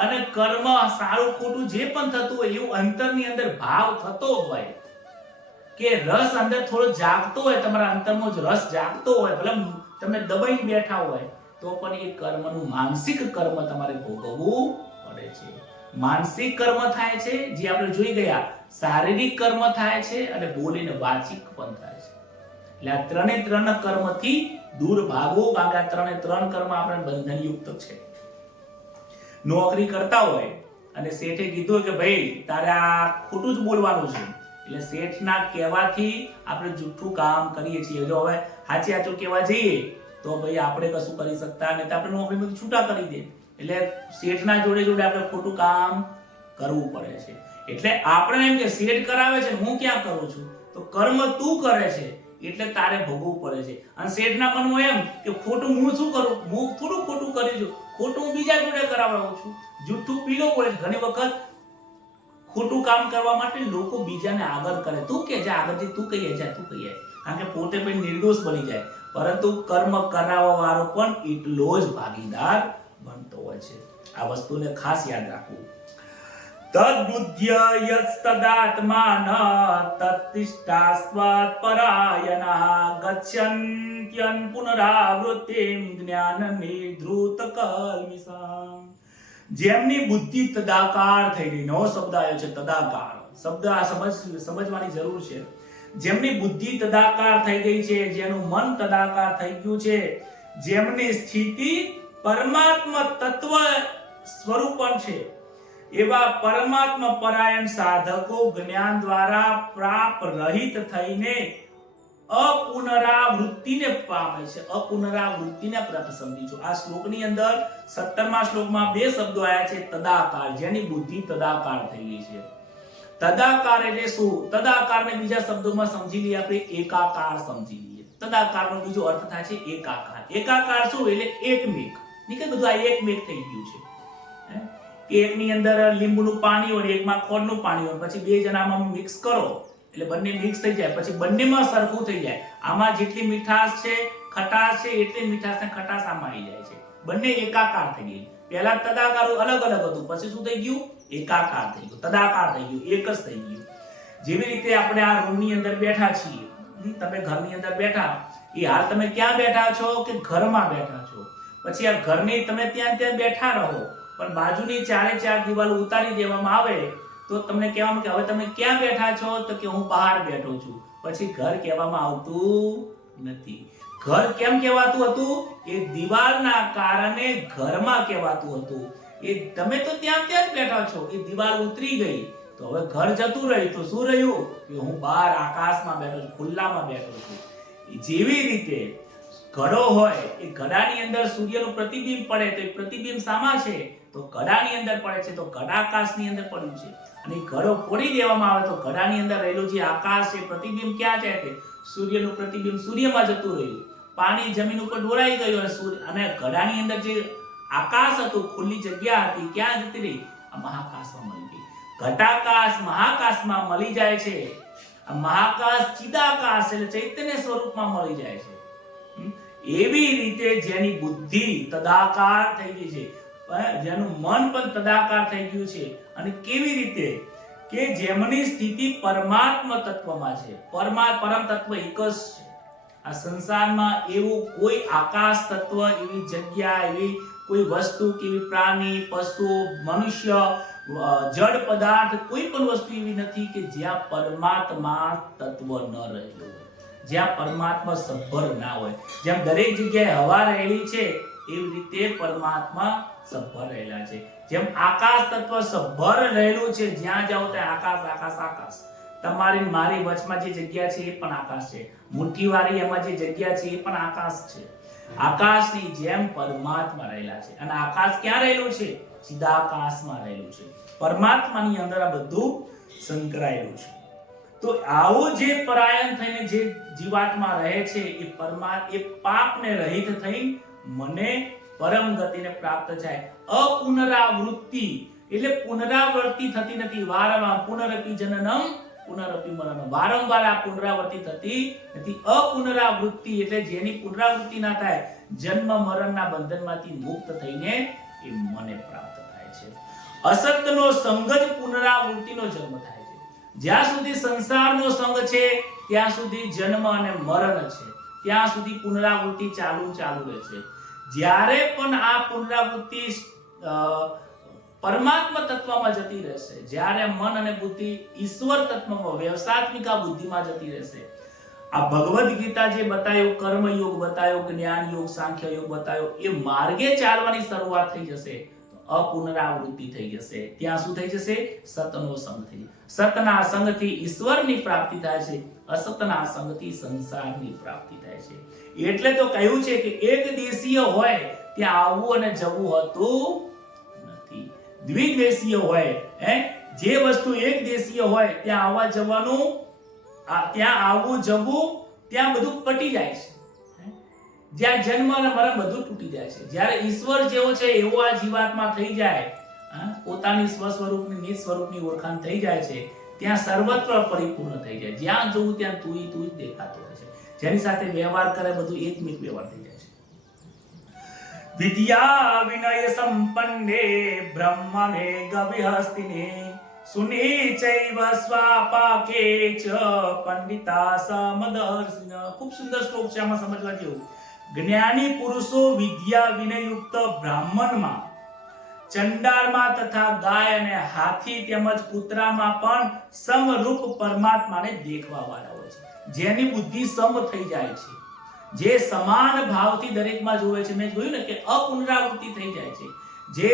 અને કર્મ સારું ખોટું જે પણ થતું હોય એવું અંતરની અંદર ભાવ થતો હોય કે રસ અંદર થોડો જાગતો હોય, તમારા અંતરનો જ રસ જાગતો હોય, ભલે તમે દબાઈને બેઠા હોય, તો પણ એ કર્મનું માનસિક કર્મ તમારે ભોગવવું પડે છે. માનસિક કર્મ થાય છે જે આપણે જોઈ ગયા, શારીરિક કર્મ થાય છે અને બોલીને વાચિક પણ થાય છે. એટલે આ 3 કર્મથી દૂર ભાગો, કારણ કે આ 3 કર્મ આપણે બંધનયુક્ત છે. નોકરી કરતા હોય અને શેઠે કીધું કે ભાઈ તારે આ ખોટું જ બોલવાનું છે, એટલે શેઠના કહેવાથી આપણે જૂઠું કામ કરીએ છીએ. જો હવે સાચું કહેવા જઈએ તો ભાઈ આપણે કશું કરી શકતા નથી, આપણે નોકરીમાંથી છૂટા કરી દે. એટલે શેઠના જોડે આપણે ખોટું કામ કરવું પડે છે. એટલે આપણે એમ કે શેઠ કરાવે છે, હું ક્યાં કરું છું? તો કર્મ તું કરે છે એટલે તારે ભોગવવું પડે છે. અને શેઠના મનમાં એમ કે ખોટું હું શું કરું, હું થોડું ખોટું કરી છું, ખોટું હું બીજા જોડે કરાવડાવું છું, જૂઠું પીલો પડે છે. ઘણી વખત ખોટું કામ કરવા માટે લોકો બીજાને આગળ કરે, તું કે જા આગળથી, તું કહીએ જા, તું કહીએ, કારણ કે પોતે પણ નિર્દોષ બની જાય. પરંતુ કર્મ કરાવવા વાળો પણ એટલો જ ભાગીદાર બનતો હોય છે. આ વસ્તુને ખાસ યાદ રાખવું. તદ્બુદ્ધ્ય યત્સદાત્માન તત્તિષ્ઠાસ્વાત પરાયણઃ ગચ્છન્ત્યન પુનરાવૃત્તિમ જ્ઞાન નિધૃત કલ્મિષાં. જેમની બુદ્ધિ તદાકાર થઈ ગઈ, નવો શબ્દ આવ્યો છે તદાકાર. શબ્દ આ સમજવાની જરૂર છે. જેમની બુદ્ધિ તદાકાર થઈ ગઈ છે, જેનું મન તદાકાર થઈ ગયું છે, જેમની સ્થિતિ પરમાત્મા તત્વ સ્વરૂપ છે, એવા પરમાત્મા પરાયણ સાધકો જ્ઞાન દ્વારા પ્રાપ રહિત થઈને અપુનરાવૃત્તિને પામે છે. અપુનરાવૃત્તિને આપણે સમજીશું. આ શ્લોકની અંદર 17મા શ્લોકમાં બે શબ્દો આયા છે, તદાકાર, જેની બુદ્ધિ તદાકાર થઈ ગઈ છે. તદાકાર એટલે શું? તદાકારને બીજા શબ્દોમાં સમજી લઈએ આપણે, એકાકાર સમજી લઈએ. તદાકારનો બીજો અર્થ થાય છે એકાકાર. એકાકાર શું? એટલે એકમેક. નીકળે બધું આ એકમેક થઈ ગયું છે. કે એકની અંદર લીંબુનું પાણી હોય, એકમાં ખોળનું પાણી હોય, પછી બે જણામાં મિક્સ કરો એટલે બંને મિક્સ થઈ જાય, પછી બંનેમાં સરખું થઈ જાય. આમાં જેટલી મીઠાશ છે, ખટાશ છે, એટલી મીઠાશ ને ખટાશ આમાં આવી જાય છે. બંને એકાકાર થઈ ગઈ. પહેલા તદાકાર અલગ અલગ હતું, પછી શું થઈ ગયું? એકાકાર થઈ ગયું, તદાકાર થઈ ગયું, એક જ થઈ ગયું. જેવી રીતે આપણે આ રૂમની અંદર બેઠા છીએ, તમે ઘરની અંદર બેઠા, એ હાલ તમે ક્યાં બેઠા છો? કે ઘરમાં બેઠા છો. પછી આ ઘરની તમે ત્યાં બેઠા રહો, પણ બાજુની ચારે ચાર દિવાલો ઉતારી દેવામાં આવે તો તમને કહેવામાં કે હવે તમે ક્યાં બેઠા છો? તો કે હું બહાર બેઠો છું. પછી ઘર કહેવામાં આવતું નથી. ઘર કેમ કહેવાતું હતું? એ દિવાલના કારણે ઘરમાં કહેવાતું હતું. એ તમે તો ત્યાં જ બેઠા છો, એ દિવાલ ઉતરી ગઈ તો હવે ઘર જતું રહ્યું તો શું રહ્યું? કે હું બહાર આકાશમાં બેઠો છું, ખુલ્લામાં બેઠો છું. જેવી રીતે ઘડો હોય, એ ઘડાની અંદર સૂર્યનું પ્રતિબિંબ પડે તો એ પ્રતિબિંબ શામાં છે? તો ઘડાની અંદર પડે છે, તો ઘડાકાશની અંદર પડ્યું છે. અને ઘડો ફોડી દેવામાં આવે તો ઘડાની અંદર રહેલું જે આકાશ છે, પ્રતિબિંબ ક્યાં જાય છે? સૂર્યનું પ્રતિબિંબ સૂર્યમાં જતું રહ્યું. પાણી જમીન ઉપર ઢોળાઈ ગયું અને ઘડાની અંદર જે આકાશ હતું, ખુલ્લી જગ્યા હતી, ક્યાં જતી રહી? આ મહાકાશમાં મળી ગઈ. ઘટાકાશ મહાકાશમાં મળી જાય છે. આ મહાકાશ ચિદાકાશ એટલે ચૈતન્ય સ્વરૂપમાં મળી જાય છે. એવી રીતે જેની બુદ્ધિ તદાકાર થઈ ગઈ છે, જેનું મન પણ તદાકાર થઈ ગયું છે, અને કેવી રીતે? કે જેમની સ્થિતિ પરમાત્મા તત્વમાં છે. પરમ તત્વ એક જ છે. આ સંસારમાં એવું કોઈ આકાશ તત્વ, એવી જગ્યા, એવી કોઈ વસ્તુ, કેવી પ્રાણી, પશુ, મનુષ્ય, જડ પદાર્થ, કોઈ પણ વસ્તુ એવી નથી કે જ્યાં પરમાત્મા તત્વ ન રહેલું હોય, જ્યાં પરમાત્મા સભર ના હોય. જેમ દરેક જગ્યાએ હવા રહેલી છે, એવી રીતે પરમાત્મા સભર રહેલા છે. જેમ આકાશ તત્વ સભર રહેલું છે, જ્યાં જાઓ ત્યાં આકાશ આકાશ આકાશ. તમારી મારી વચમાં જે જગ્યા છે એ પણ આકાશ છે. મુઠ્ઠીવાળી એમાં જે જગ્યા છે એ પણ આકાશ છે. આકાશની જેમ પરમાત્મા રહેલા છે. અને આકાશ ક્યાં રહેલું છે? ચિદાકાશમાં રહેલું છે. પરમાત્માની અંદર આ બધું સંકળાયેલું છે. તો આવું જે પરાયણ થઈને જે જીવાત્મા રહે છે, એ પાપને રહિત થઈ મને પરમ ગતિને પ્રાપ્ત થાય. અપુનરાવૃત્તિ એટલે પુનરાવૃત્તિ થતી નથી. વારંવાર પુનરપી જનનમ પુનરપી મરણમ, વારંવાર આ પુનરાવૃત્તિ થતી નથી. અપુનરાવૃત્તિ એટલે જેની પુનરાવૃત્તિ ના થાય, જન્મ મરણના બંધનમાંથી મુક્ત થઈને એ મને પ્રાપ્ત થાય છે. અસતનો સંગ જ પુનરાવૃત્તિનો જન્મ થાય છે. જ્યાં સુધી સંસારનો સંગ છે ત્યાં સુધી જન્મ અને મરણ છે, ત્યાં સુધી પુનરાવૃત્તિ ચાલુ રહેશે. જ્યારે પણ આ પુનરાવૃત્તિ પરમાત્મા તત્વમાં જતી રહેશે, જ્યારે મન અને બુદ્ધિ ઈશ્વર તત્વમાં, વ્યવસાત્મિકા બુદ્ધિમાં જતી રહેશે, આ ભગવદ ગીતા જે બતાવ્યો, કર્મ યોગ બતાવ્યો, જ્ઞાન યોગ, સાંખ્ય યોગ બતાવ્યો, એ માર્ગે ચાલવાની શરૂઆત થઈ જશે, અપુનરાવૃત્તિ થઈ જશે. ત્યાં શું થઈ જશે? સતનો સંગ થઈ. સતના સંગથી ઈશ્વરની પ્રાપ્તિ થાય છે, અસતના સંગથી સંસારની પ્રાપ્તિ થાય છે. એટલે તો કહ્યું છે કે એક દેશીય હોય ત્યાં આવવું અને જવું હોતું નથી. દ્વિદેશીય હોય, જે વસ્તુ એક દેશીય હોય ત્યાં આવવા જવાનું, ત્યાં આવવું જવું, ત્યાં બધું પટી જાય છે. જ્યાં જન્મ અને મરણ બધું તૂટી જાય છે. જ્યારે ઈશ્વર જેવો છે એવો આ જીવાત્મા થઈ જાય, પોતાની સ્વ સ્વરૂપની નિજ સ્વરૂપની ઓળખાણ થઈ જાય છે, ત્યાં સર્વત્ર પરિપૂર્ણ થઈ જાય. જ્યાં જોવું ત્યાં તું જ દેખાતો હોય છે. જેની સાથે વ્યવહાર કરે બધું એકમિક વ્યવહાર થઈ જાય છે. વિદ્યા વિનય સંપન્ને બ્રહ્મણે ગવિહસ્તિને સુનિચૈવ સ્વાપાકે ચ પંડિતા સમદર્શિન. ખૂબ સુંદર શ્લોક છે, આમાં સમજવા જેવું. જ્ઞાની પુરુષો વિદ્યા વિનયુક્ત બ્રાહ્મણમાં, ચંડાળમાં તથા ગાય અને હાથી તેમજ કૂતરામાં પણ સમરૂપ પરમાત્માને દેખવા વાળા હોય છે. જેની બુદ્ધિ સમ થઈ જાય છે, જે સમાન ભાવથી દરેકમાં જોવે છે. મેં જોયું ને કે અપુનરાવૃત્તિ થઈ જાય છે. જે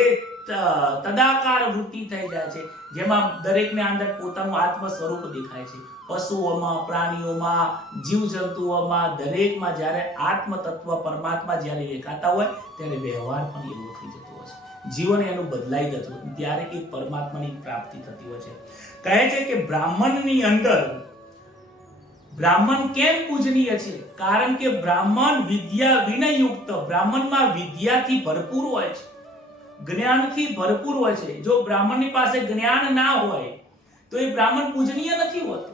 તદાકાર વૃત્તિ થઈ જાય છે, જેમાં દરેકને અંદર પોતાનું આત્મ સ્વરૂપ દેખાય છે. પશુઓમાં, પ્રાણીઓમાં, જીવજંતુઓમાં, દરેકમાં જ્યારે આત્મ તત્વ પરમાત્મા જ્યારે દેખાતા હોય ત્યારે વ્યવહાર પણ એવો થઈ જતો હોય છે, જીવન એનું બદલાઈ જતું હોય, ત્યારે એ પરમાત્માની પ્રાપ્તિ થતી હોય છે. કહે છે કે બ્રાહ્મણની અંદર બ્રાહ્મણ કેમ પૂજનીય છે? કારણ કે બ્રાહ્મણ વિદ્યા વિનયયુક્ત, બ્રાહ્મણમાં વિદ્યાથી ભરપૂર હોય છે, જ્ઞાનથી ભરપૂર હોય છે. જો બ્રાહ્મણની પાસે જ્ઞાન ના હોય તો એ બ્રાહ્મણ પૂજનીય નથી હોતો.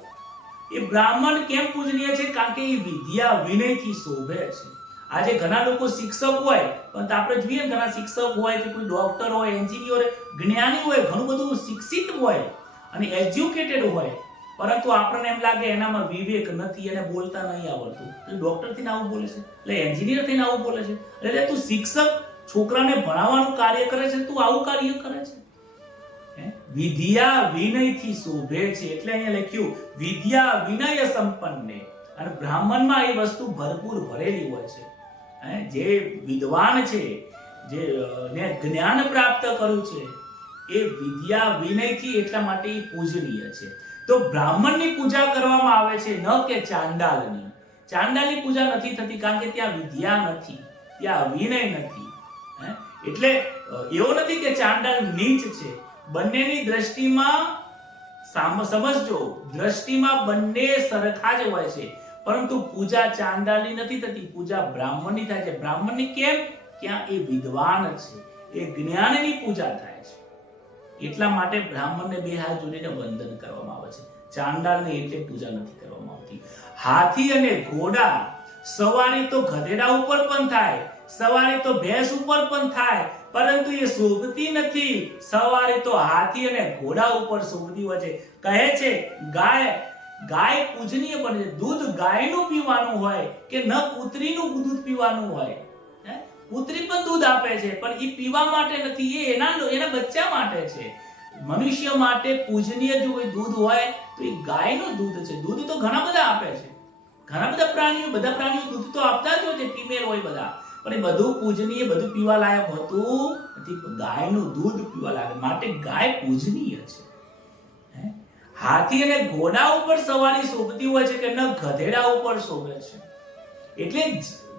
એ બ્રાહ્મણ કેમ પૂજનીય છે? કારણ કે એ વિદ્યા વિનયથી શોભે છે. આજે ઘણા લોકો શિક્ષક હોય, પણ આપણે જોઈએ ને ઘણા શિક્ષક હોય કે કોઈ ડોક્ટર હોય, એન્જિનિયર હોય, જ્ઞાની હોય, ઘણું બધું શિક્ષિત હોય અને એજ્યુકેટેડ હોય, પરંતુ આપણને એમ લાગે એનામાં વિવેક નથી, એને બોલતા નહીં આવડતું, એટલે ડોક્ટર થઈને આવું બોલે છે, એટલે એન્જિનિયર થઈને આવું બોલે છે, એટલે તું શિક્ષક છોકરાને ભણાવવાનું કાર્ય કરે છે, તું આવું કાર્ય કરે છે. વિદ્યા વિનયથી શોભે છે, એટલે અહીંયા લખ્યું વિદ્યા વિનય સંપન્ને. અને બ્રાહ્મણમાં એ વસ્તુ ભરપૂર ભરેલી હોય છે. જે વિદ્વાન છે, જે જ્ઞાન પ્રાપ્ત કર્યું છે, એ વિદ્યા વિનયથી, એટલા માટે એ પૂજનીય છે. તો બ્રાહ્મણની પૂજા કરવામાં આવે છે, ન કે ચાંડાલની. ચાંડાલની પૂજા નથી થતી, કારણ કે ત્યાં વિદ્યા નથી, ત્યાં વિનય નથી. એટલે એવો નથી કે ચાંડાલ નીચ છે. બંનેની દ્રષ્ટિમાં સમજજો, દ્રષ્ટિમાં બંને સરખા જ હોય છે, પરંતુ પૂજા ચાંડાલની નથી થતી, પૂજા બ્રાહ્મણની થાય છે. બ્રાહ્મણની કેમ? ક્યાં એ વિદ્વાન છે, એ જ્ઞાનની પૂજા થાય છે, એટલા માટે બ્રાહ્મણને બે હાથ જોડીને વંદન કરવામાં આવે છે. ચાંડાલને એટલે પૂજા નથી કરવામાં આવતી. હાથી અને ઘોડા સવારી તો ગધેડા ઉપર પણ થાય, સવારી તો ભેંસ ઉપર પણ થાય, પરંતુ એ શોભતી નથી. સવારી તો હાથી અને ઘોડા ઉપર શોભતી હોય છે. કહે છે ગાય પૂજનીય બને છે. દૂધ ગાયનું પીવાનું હોય કે ન કૂતરીનું દૂધ પીવાનું હોય. કૂતરી પણ દૂધ આપે છે, પણ એ પીવા માટે નથી, એ એના બચ્ચા માટે છે. મનુષ્ય માટે પૂજનીય જો કોઈ દૂધ હોય તો એ ગાયનું દૂધ છે. દૂધ તો ઘણા બધા આપે છે, ઘણા બધા પ્રાણીઓ દૂધ તો આપતા જ હોય છે, ફિમેલ હોય બધા, પણ એ બધું પૂજનીય, બધું પીવા લાયક હોતું નથી. ગાયનું દૂધ પીવા લાયક, માટે ગાય પૂજનીય છે. હાથી અને ઘોડા ઉપર સવારી શોભતી હોય છે કે ન ગધેડા ઉપર શોભે છે. એટલે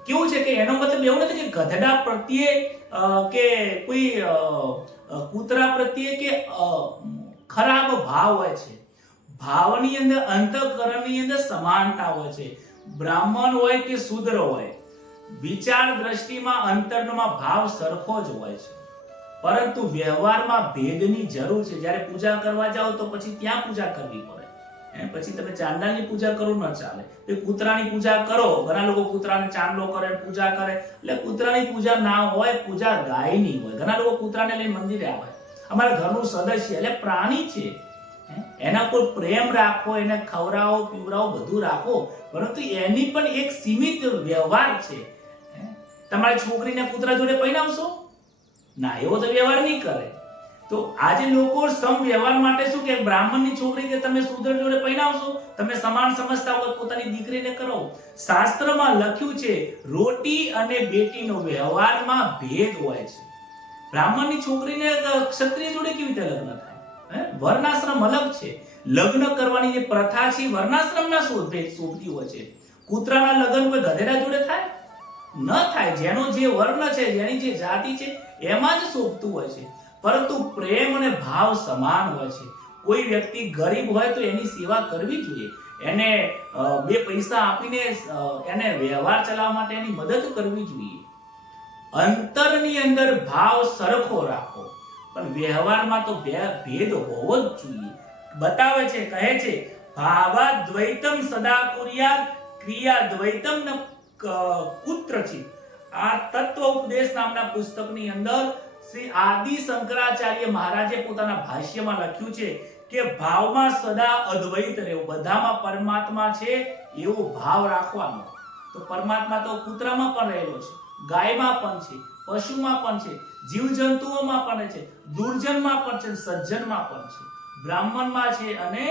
કેવું છે કે એનો મતલબ એવું નથી કે ગધેડા પ્રત્યે કે કોઈ કૂતરા પ્રત્યે કે ખરાબ ભાવ હોય છે. ભાવની અંદર, અંતઃકરણની અંદર સમાનતા હોય છે. બ્રાહ્મણ હોય કે શૂદ્ર હોય, વિચાર દ્રષ્ટિમાં, અંતરમાં ભાવ સરખો જ હોય છે, પરંતુ વ્યવહારમાં ભેદની જરૂર છે. જ્યારે પૂજા કરવા જાઓ તો પછી ત્યાં પૂજા કરવી પડે. પછી તમે ચાંડાલની પૂજા કરો ન ચાલે. કૂતરાની પૂજા કરો, ઘણા લોકો કૂતરાને ચાંદલો કરે, પૂજા કરે, એટલે કૂતરાની પૂજા ના હોય, પૂજા ગાયની હોય. ઘણા લોકો કૂતરાને લઈને મંદિરે આવે, અમારા ઘરનું સદસ્ય, એટલે પ્રાણી છે, એના પર પ્રેમ રાખો, એને ખવડાવો, પીવડાવો, બધું રાખો, પરંતુ એની પણ એક સીમિત વ્યવહાર છે. તમારી છોકરીને કૂતરા જોડે પહેરાવશો? ના, એવો તો વ્યવહાર નહીં કરે. તો આજે લોકો સમ વ્યવહાર માટે શું કે બ્રાહ્મણની છોકરી કે તમે શૂદ્ર જોડે પહેરાવશો, તમે સમાન સમજતા હોય, પોતાની દીકરીને કરો. શાસ્ત્રમાં લખ્યું છે રોટી અને બેટીનો વ્યવહારમાં ભેદ હોય છે. બ્રાહ્મણની છોકરીને ક્ષત્રિય જોડે કેવી રીતે લગ્ન થાય? વર્ણાશ્રમ અલગ છે. લગ્ન કરવાની જે પ્રથા છે વર્ણાશ્રમના શોભતી હોય છે. કૂતરાના લગ્ન કોઈ ગધેડા જોડે થાય? ન થાય. જેનો જે વર્ણ છે, જેની જે જાતિ છે, એમાં જ શોભતું હોય છે, પરંતુ પ્રેમ અને ભાવ સમાન હોય છે. કોઈ વ્યક્તિ ગરીબ હોય તો એની સેવા કરવી જોઈએ, એને બે પૈસા આપીને એને વ્યવહાર ચલાવવા માટે એની મદદ કરવી જોઈએ. અંતરની અંદર ભાવ સરખો રાખો, પણ વ્યવહારમાં તો ભેદ હોવો જ જોઈએ. બતાવે છે, કહે છે ભાવાદ્વૈતમ સદા કુર્યાત ક્રિયાદ્વૈતમ ન કુત્રચિત. આ તત્વ ઉપદેશ નામના પુસ્તકની અંદર શ્રી આદિ શંકરાચાર્ય મહારાજે પોતાના ભાષ્યમાં લખ્યું છે કે ભાવમાં સદા અદ્વૈત રહેવું, બધામાં પરમાત્મા છે એવો ભાવ રાખવાનો. તો પરમાત્મા તો કૂતરામાં પણ રહેલો છે, ગાયમાં પણ છે, પશુમાં પણ છે, જીવજંતુઓમાં પણ છે, દુર્જનમાં પણ છે, સજ્જનમાં પણ છે, બ્રાહ્મણમાં છે અને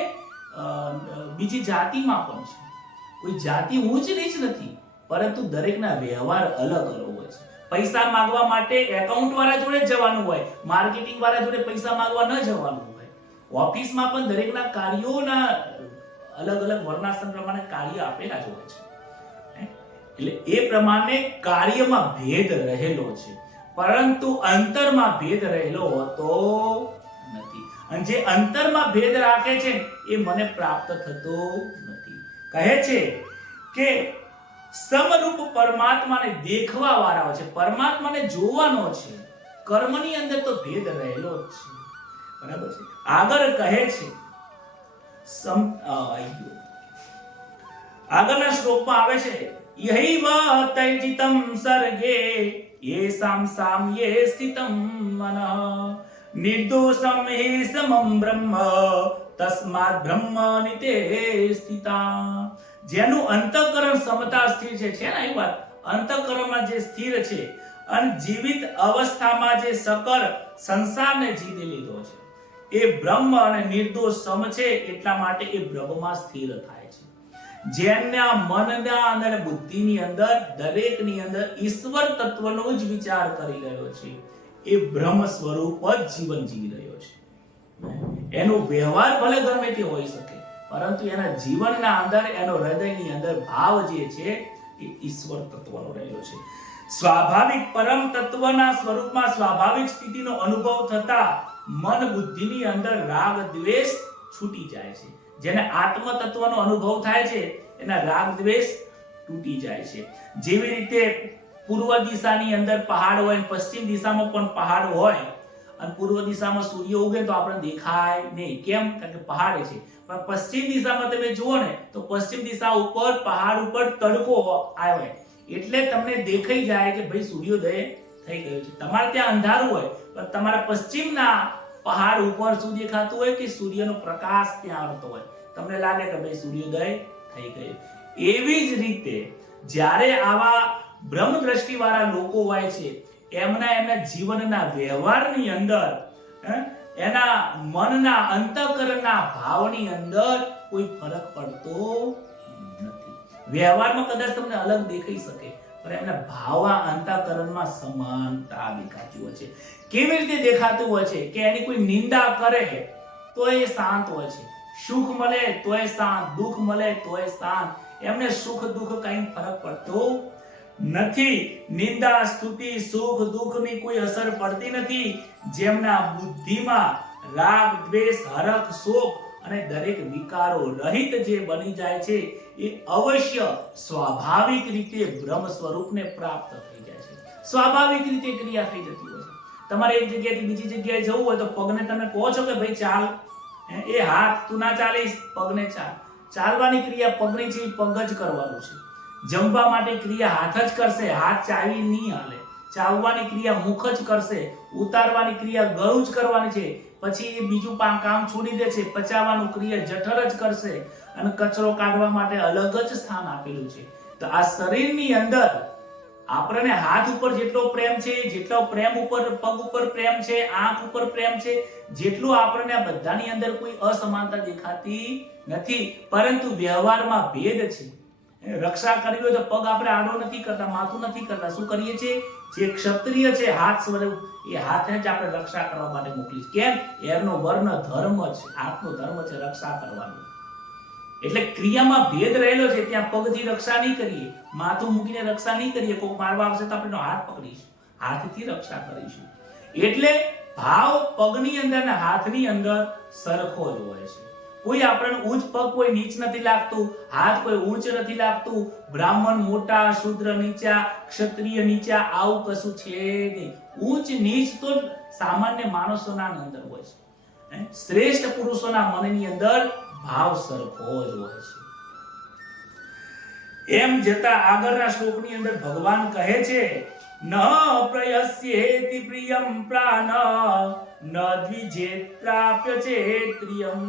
બીજી જાતિમાં પણ છે. કોઈ જાતિ ઊંચ નીચ નથી, પરંતુ દરેકના વ્યવહાર અલગ અલગ હોય છે. પૈસા માંગવા માટે એકાઉન્ટ વાળા જોડે જ જવાનું હોય, માર્કેટિંગ વાળા જોડે પૈસા માંગવા ન જવાનું હોય. ઓફિસમાં પણ દરેકના કાર્યોના અલગ અલગ વર્ણાશ્રમ પ્રમાણે કાર્ય આપેલા જ હોય છે. એટલે એ પ્રમાણે કાર્યમાં ભેદ રહેલો છે, પરંતુ અંતરમાં ભેદ રહેલો હોતો નથી. અને જે અંતરમાં ભેદ રાખે છે એ મને પ્રાપ્ત થતો નથી. કહે છે કે સમરૂપ પરમાત્માને દેખવા વાળા છે, પરમાત્માને જોવાનો છે, કર્મની અંદર તો ભેદ રહેલો જ છે. બરાબર છે. આગળ કહે છે આગળના શ્લોકમાં આવે છે યહી વ તૈજિતમ સર્ગે યેસામ સામ્યે સ્થિતમ મનઃ નિર્દોષમ હિ સમમ બ્રહ્મ તસ્માદ બ્રહ્મ નિતે સ્થિતા. જેનું અંતઃકરણ સમતા સ્થિર છે ને, એ વાત અંતઃકરણમાં જે સ્થિર છે અને જીવિત અવસ્થામાં જે સકળ સંસારને જીતી લીધો છે, એ બ્રહ્મ અને નિર્દોષ સમ છે, એટલા માટે એ બ્રહ્મમાં સ્થિર થાય છે. જેના મનના અને બુદ્ધિની અંદર દરેકની અંદર ઈશ્વર તત્વનો જ વિચાર કરી રહ્યો છે, એ બ્રહ્મ સ્વરૂપ જ જીવન જીવી રહ્યો છે. એનો વ્યવહાર ભલે ગમે તે હોઈ શકે, પરંતુ એના જીવનના અંદર એનો હૃદયની અંદર ભાવ જે છે એ ઈશ્વર તત્વનો રહેલો છે. સ્વાભાવિક પરમ તત્વના સ્વરૂપમાં સ્વાભાવિક સ્થિતિનો અનુભવ થતા મન બુદ્ધિની અંદર રાગ દ્વેષ છૂટી જાય છે. જેને આત્મ તત્વનો અનુભવ થાય છે એના રાગ દ્વેષ તૂટી જાય છે. જેવી રીતે પૂર્વ દિશાની અંદર પહાડ હોય, પશ્ચિમ દિશામાં પણ પહાડ હોય, અને પૂર્વ દિશામાં સૂર્ય ઉગે તો આપણને દેખાય નહીં. કેમ? કારણ કે પહાડ છે. પણ પશ્ચિમ દિશામાં તમે જુઓ ને તો પશ્ચિમ દિશા ઉપર પહાડ ઉપર તડકો આવે એટલે તમને દેખાઈ જાય કે ભાઈ સૂર્યોદય થઈ ગયો છે. તમારે ત્યાં અંધારું હોય પણ તમારા પશ્ચિમના પહાડ ઉપર શું દેખાતું હોય કે સૂર્યનો પ્રકાશ ત્યાં આવતો હોય, તમને લાગે કે ભાઈ સૂર્યોદય થઈ ગયો. એવી જ રીતે જ્યારે આવા બ્રહ્મ દ્રષ્ટિ વાળા લોકો હોય છે, એમના જીવનના વ્યવહારની અંદર એના મનના અંતઃકરણના ભાવની અંદર કોઈ ફરક પડતો નથી. વ્યવહારમાં કદાચ તમને અલગ દેખાઈ શકે, પણ એમના ભાવ અંતઃકરણમાં સમાનતા દેખાતી હોય છે. કેવી રીતે દેખાતું હોય છે કે એની કોઈ નિંદા કરે તો એ શાંત હોય છે, સુખ મળે તો એ શાંત, દુઃખ મળે તો એ શાંત. એમને સુખ દુઃખ કઈ ફરક પડતો નથી. નિંદા સ્તુતિ સુખ દુઃખની કોઈ અસર પડતી નથી. જેમના બુદ્ધિમાં રાગ દ્વેષ હરખ શોક અને દરેક વિકારો રહિત જે બની જાય છે, એ અવશ્ય સ્વાભાવિક રીતે બ્રહ્મ સ્વરૂપને પ્રાપ્ત થઈ જાય છે. સ્વાભાવિક રીતે ક્રિયા થઈ જતી હોય છે. તમારે એક જગ્યાએથી બીજી જગ્યાએ જવું હોય તો પગને તમે કહો છો કે ભાઈ ચાલ, એ હાથ તું ના ચાલીશ, પગને ચાલ. ચાલવાની ક્રિયા પગની છે, પગ જ કરવાનું છે. જમવા માટે ક્રિયા હાથ જ કરશે, હાથ ચાવી નહીં હાલે. ચાવવાની ક્રિયા મુખ જ કરશે, ઉતારવાની ક્રિયા ગળું જ કરવાની છે. પછી એ બીજું કામ છોડી દે છે, પચાવવાનું ક્રિયા જઠર જ કરશે, અને કચરો કાઢવા માટે અલગ જ સ્થાન આપેલું છે. તો આ શરીરની અંદર આપણને હાથ ઉપર જેટલો પ્રેમ છે, જેટલો પ્રેમ ઉપર પગ ઉપર પ્રેમ છે, આંખ ઉપર પ્રેમ છે, જેટલું આપણને આ બધાની અંદર કોઈ અસમાનતા દેખાતી નથી. પરંતુ વ્યવહારમાં ભેદ છે. રક્ષા કરવી હોય તો પગ આપણે આડો નથી કરતા, માથું નથી કરતા. શું કરીએ છીએ? જે ક્ષત્રિય છે હાથ સ્વરૂપ, એ હાથને જ આપણે રક્ષા કરવા માટે મોકલી. કેમ? એનો વર્ણ ધર્મ છે, હાથનો ધર્મ છે રક્ષા કરવાનો. એટલે ક્રિયામાં ભેદ રહેલો છે. ત્યાં પગથી રક્ષા નહીં કરીએ, માથું મૂકીને રક્ષા નહીં કરીએ. કોઈ મારવા આવશે તો આપણે હાથ પકડીશું, હાથથી રક્ષા કરીશું. એટલે ભાવ પગની અંદર અને હાથની અંદર સરખો જ હોય છે. કોઈ આપણને ઉચ્ચ પગ કોઈ નીચ નથી લાગતું, હાથ કોઈ ઊંચ નથી લાગતું, બ્રાહ્મણ મોટા શૂદ્ર નીચા ક્ષત્રિય નીચા આવું કશું છે નહીં. ઉચ્ચ નીચ તો સામાન્ય માણસોના અંદર હોય છે. શ્રેષ્ઠ પુરુષોના મનની અંદર ભાવ સરખો જ હોય છે. એમ જતા આગળના શ્લોકની અંદર ભગવાન કહે છે ન પ્રયસ્યેતિ પ્રિયમ પ્રાણ ન દ્વિજેત પ્રાપ્ય ચેત્રિયમ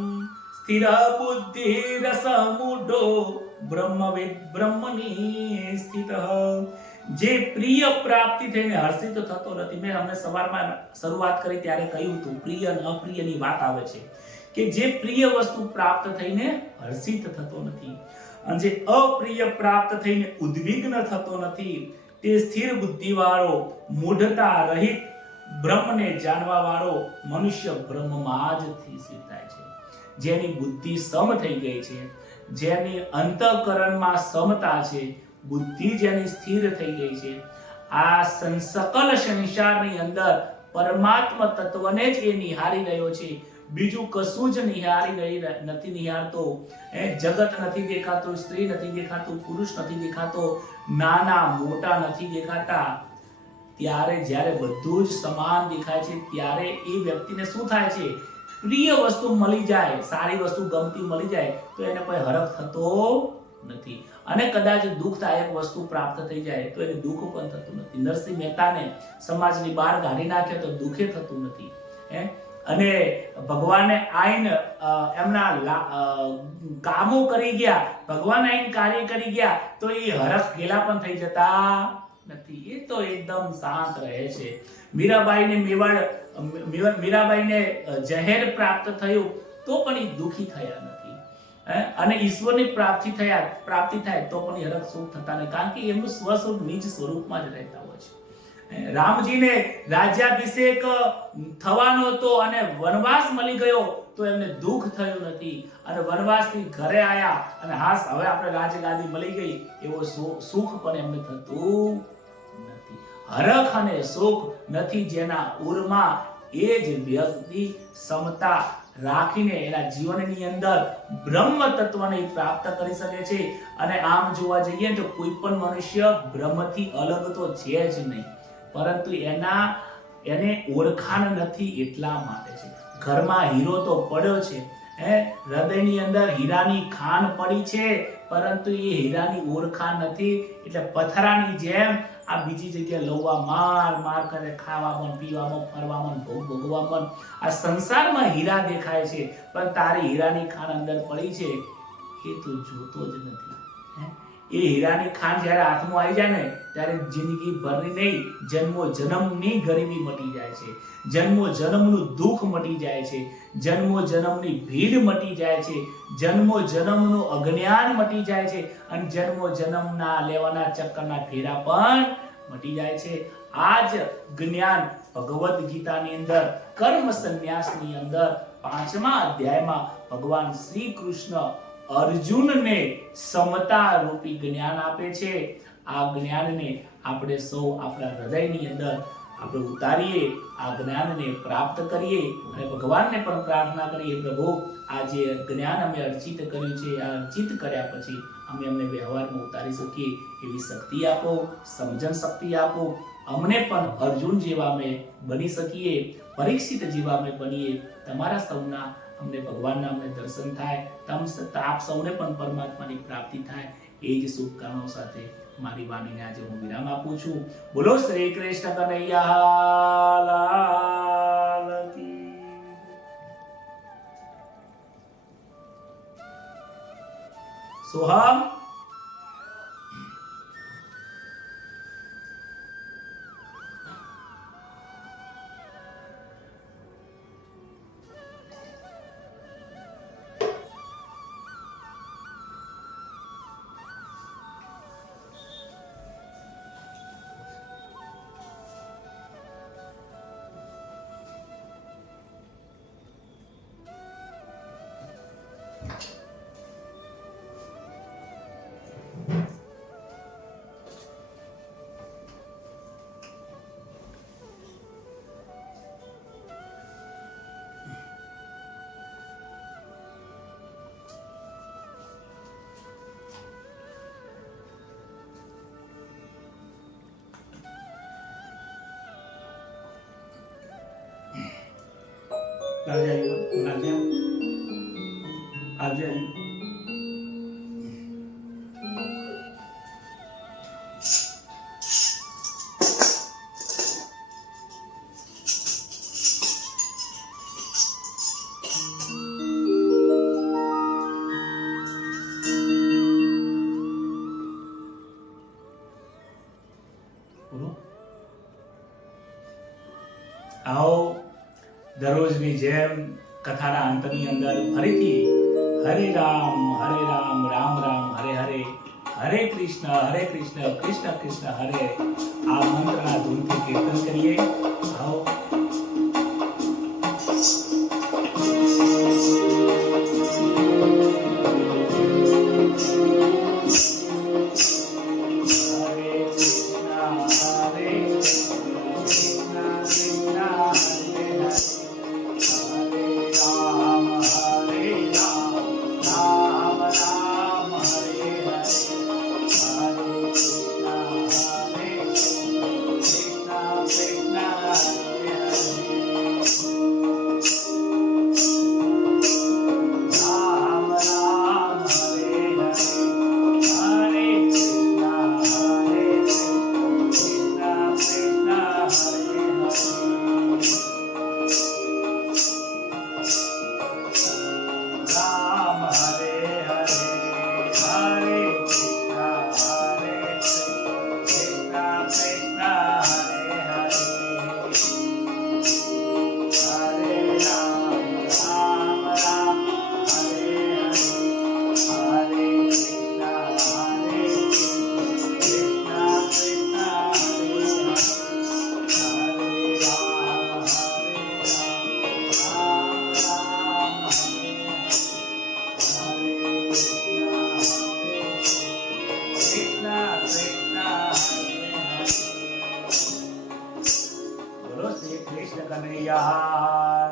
સ્થિર બુદ્ધિ રસમૂઢો બ્રહ્મવિદ બ્રહ્મની સ્થિતઃ. જે પ્રિય પ્રાપ્તિ થઈને હર્ષિત થતો નથી. મેં હમણાં સવારમાં શરૂઆત કરી ત્યારે કહ્યું હતું પ્રિય અને અપ્રિયની વાત આવે છે કે જે પ્રિય વસ્તુ પ્રાપ્ત થઈને હર્ષિત થતો નથી, અને જે અપ્રિય પ્રાપ્ત થઈને ઉદ્વિગ્ન થતો નથી, તે સ્થિર બુદ્ધિ વાળો, મૂઢતા રહિત, બ્રહ્મને જાણવા વાળો મનુષ્ય બ્રહ્મમાં જ સ્થિત થાય છે. જેની બુદ્ધિ સમ થઈ ગઈ છે, જેની અંતઃકરણમાં સમતા છે, બુદ્ધિ જેની સ્થિર થઈ ગઈ છે, આ સકલ સંસારની અંદર પરમાત્મા તત્વને જ એ નિહારી રહ્યો છે. બીજું કશું જ નથી નિહારતો. જગત નથી દેખાતું, સ્ત્રી નથી દેખાતું, પુરુષ નથી દેખાતો, નાના મોટા નથી દેખાતા. ત્યારે જ્યારે બધું જ સમાન દેખાય છે, ત્યારે એ વ્યક્તિને શું થાય છે? પ્રિય વસ્તુ મળી જાય, સારી વસ્તુ ગમતી મળી જાય તો એને કોઈ હરખ થતો નથી. અને કદાચ દુઃખદાયક વસ્તુ પ્રાપ્ત થઈ જાય તો એને દુઃખ પણ થતું નથી. નરસિંહ મહેતાને સમાજની બહાર કાઢી નાખ્યો તો દુઃખે થતું નથી. અને ભગવાને આઈને એમના કામો કરી ગયા, ભગવાન આઈને કાર્ય કરી ગયા તો એ હરખ ગેલા પણ થઈ જતા નથી. એ તો એકદમ શાંત રહે છે. મીરાબાઈને જહેર પ્રાપ્ત થયું તો પણ એ દુઃખી થયા નથી. અને ઈશ્વરની પ્રાપ્તિ થાય તો પણ હરખ સુખ થતા નથી, કારણ કે એમનું સ્વસ્વરૂપ નિજ સ્વરૂપમાં જ રહેતા હોય છે. રામજીને રાજ્યાભિષેક થવાનો હતો અને વનવાસ મળી ગયો તો એમને દુઃખ થયું નથી. અને વનવાસથી ઘરે આવ્યા અને હાસ હવે આપણે રાજગાદી મળી ગઈ એવો સુખ પણ એમને થતું નથી. હરખ અને સુખ નથી જેના ઉરમાં, એ જ વ્યક્તિ સમતા રાખીને એના જીવનની અંદર બ્રહ્મ તત્વને પ્રાપ્ત કરી શકે છે. અને આમ જોવા જઈએ તો કોઈ પણ મનુષ્ય બ્રહ્મથી અલગ તો છે જ નહીં, પરંતુ એને ઓળખાણ નથી એટલા માટે છે. ઘરમાં હીરો તો પડ્યો છે, હૃદયની અંદર હીરાની ખાન પડી છે, પરંતુ એ હીરાની ઓળખાણ નથી. એટલે પથરાની જેમ આ બીજી જગ્યાએ લવવા માર કરે, ખાવામાં, પીવામાં, ફરવામાં, ભોગવામાં, આ સંસારમાં હીરા દેખાય છે, પણ તારી હીરાની ખાન અંદર પડી છે એ તું જોતો જ નથી. એ હીરાની ખાન જ્યારે હાથમાં આવી જાય ને ત્યારે જિંદગી ભરની નહીં, જન્મો જન્મની ગરીબી મટી જાય છે, જન્મો જન્મનું દુઃખ મટી જાય છે, જન્મો જન્મની ભીડ મટી જાય છે, જન્મો જન્મનું અજ્ઞાન મટી જાય છે, અને જન્મો જન્મના લેવાના ચક્કરના ફેરા પણ મટી જાય છે. આ જ જ્ઞાન ભગવદ ગીતાની અંદર કર્મ સંન્યાસની અંદર 5મા અધ્યાયમાં ભગવાન શ્રી કૃષ્ણ અર્જુનને સમતા રૂપી જ્ઞાન આપે છે. આ જ્ઞાનને આપણે સૌ આપણા હૃદયની અંદર આપણે ઉતારીએ, આ જ્ઞાનને પ્રાપ્ત કરીએ અને ભગવાનને પણ પ્રાર્થના કરીએ, પ્રભુ આ જે જ્ઞાન અમે અર્ચિત કર્યું છે, આ અર્ચિત કર્યા પછી અમે અમને વ્યવહારમાં ઉતારી શકીએ એવી શક્તિ આપો, સમજણ શક્તિ આપો. અમને પણ અર્જુન જેવા અમે બની શકીએ, પરીક્ષિત જેવા અમે બનીએ. તમારા સૌના અમને ભગવાનના અમને દર્શન થાય, આપ સૌને પણ પરમાત્માની પ્રાપ્તિ થાય, એ જ શુભકામનાઓ સાથે મારી વાણીને આજે હું વિરામ આપું છું. બોલો શ્રી કૃષ્ણ કનૈયા લાલ કી. સોહમ આવો દરરોજની જેમ કથાના અંતની અંદર ફરીથી હરે રામ રામ રામ હરે હરે, હરે કૃષ્ણ કૃષ્ણ કૃષ્ણ હરે આ મંત્રના ધૂનથી કીર્તન કરીએ. આવો.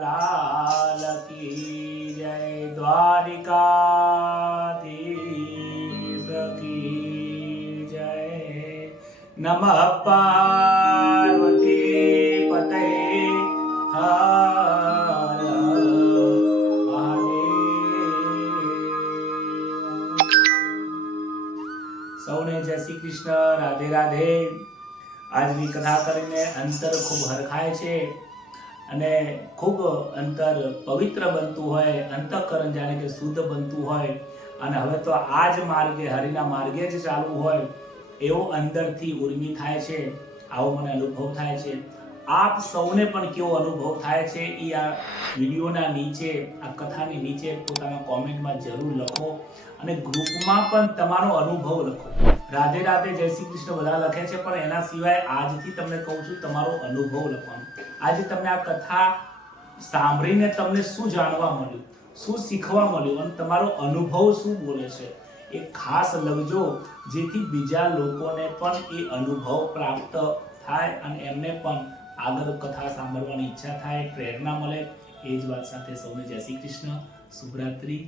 લાલ કી જય. દ્વારિકાધીશ કી જય. નમઃ પાર્વતી પતય હર મહાદેવ. સૌને જય શ્રી કૃષ્ણ. રાધે રાધે. આજની કથા કરીને અંતર ખૂબ હરખાય છે અને ખૂબ અંતર પવિત્ર બનતું હોય, અંતઃકરણ જાણે કે શુદ્ધ બનતું હોય અને હવે તો આ જ માર્ગે, હરિના માર્ગે જ ચાલવું હોય એવો અંદરથી ઉર્મિ થાય છે. આવો મને અનુભવ થાય છે. આપ સૌને પણ કેવો અનુભવ થાય છે એ આ વિડીયોના નીચે, આ કથાની નીચે પોતાના કોમેન્ટમાં જરૂર લખો અને ગ્રુપમાં પણ તમારો અનુભવ લખો. રાધે રાધે, જય શ્રી કૃષ્ણ બધા લખે છે, પણ એના સિવાય આજથી તમને કહું છું તમારો અનુભવ લખવાનો. આજે તમને આ કથા સાંભળીને તમને શું જાણવા મળ્યું, શું શીખવા મળ્યું અને તમારો અનુભવ શું બોલે છે એ ખાસ લખજો, જેથી બીજા લોકોને પણ એ અનુભવ પ્રાપ્ત થાય અને એમને પણ આગળ કથા સાંભળવાની ઈચ્છા થાય, પ્રેરણા મળે. એ જ વાત સાથે સૌને જય શ્રી કૃષ્ણ. શુભરાત્રી.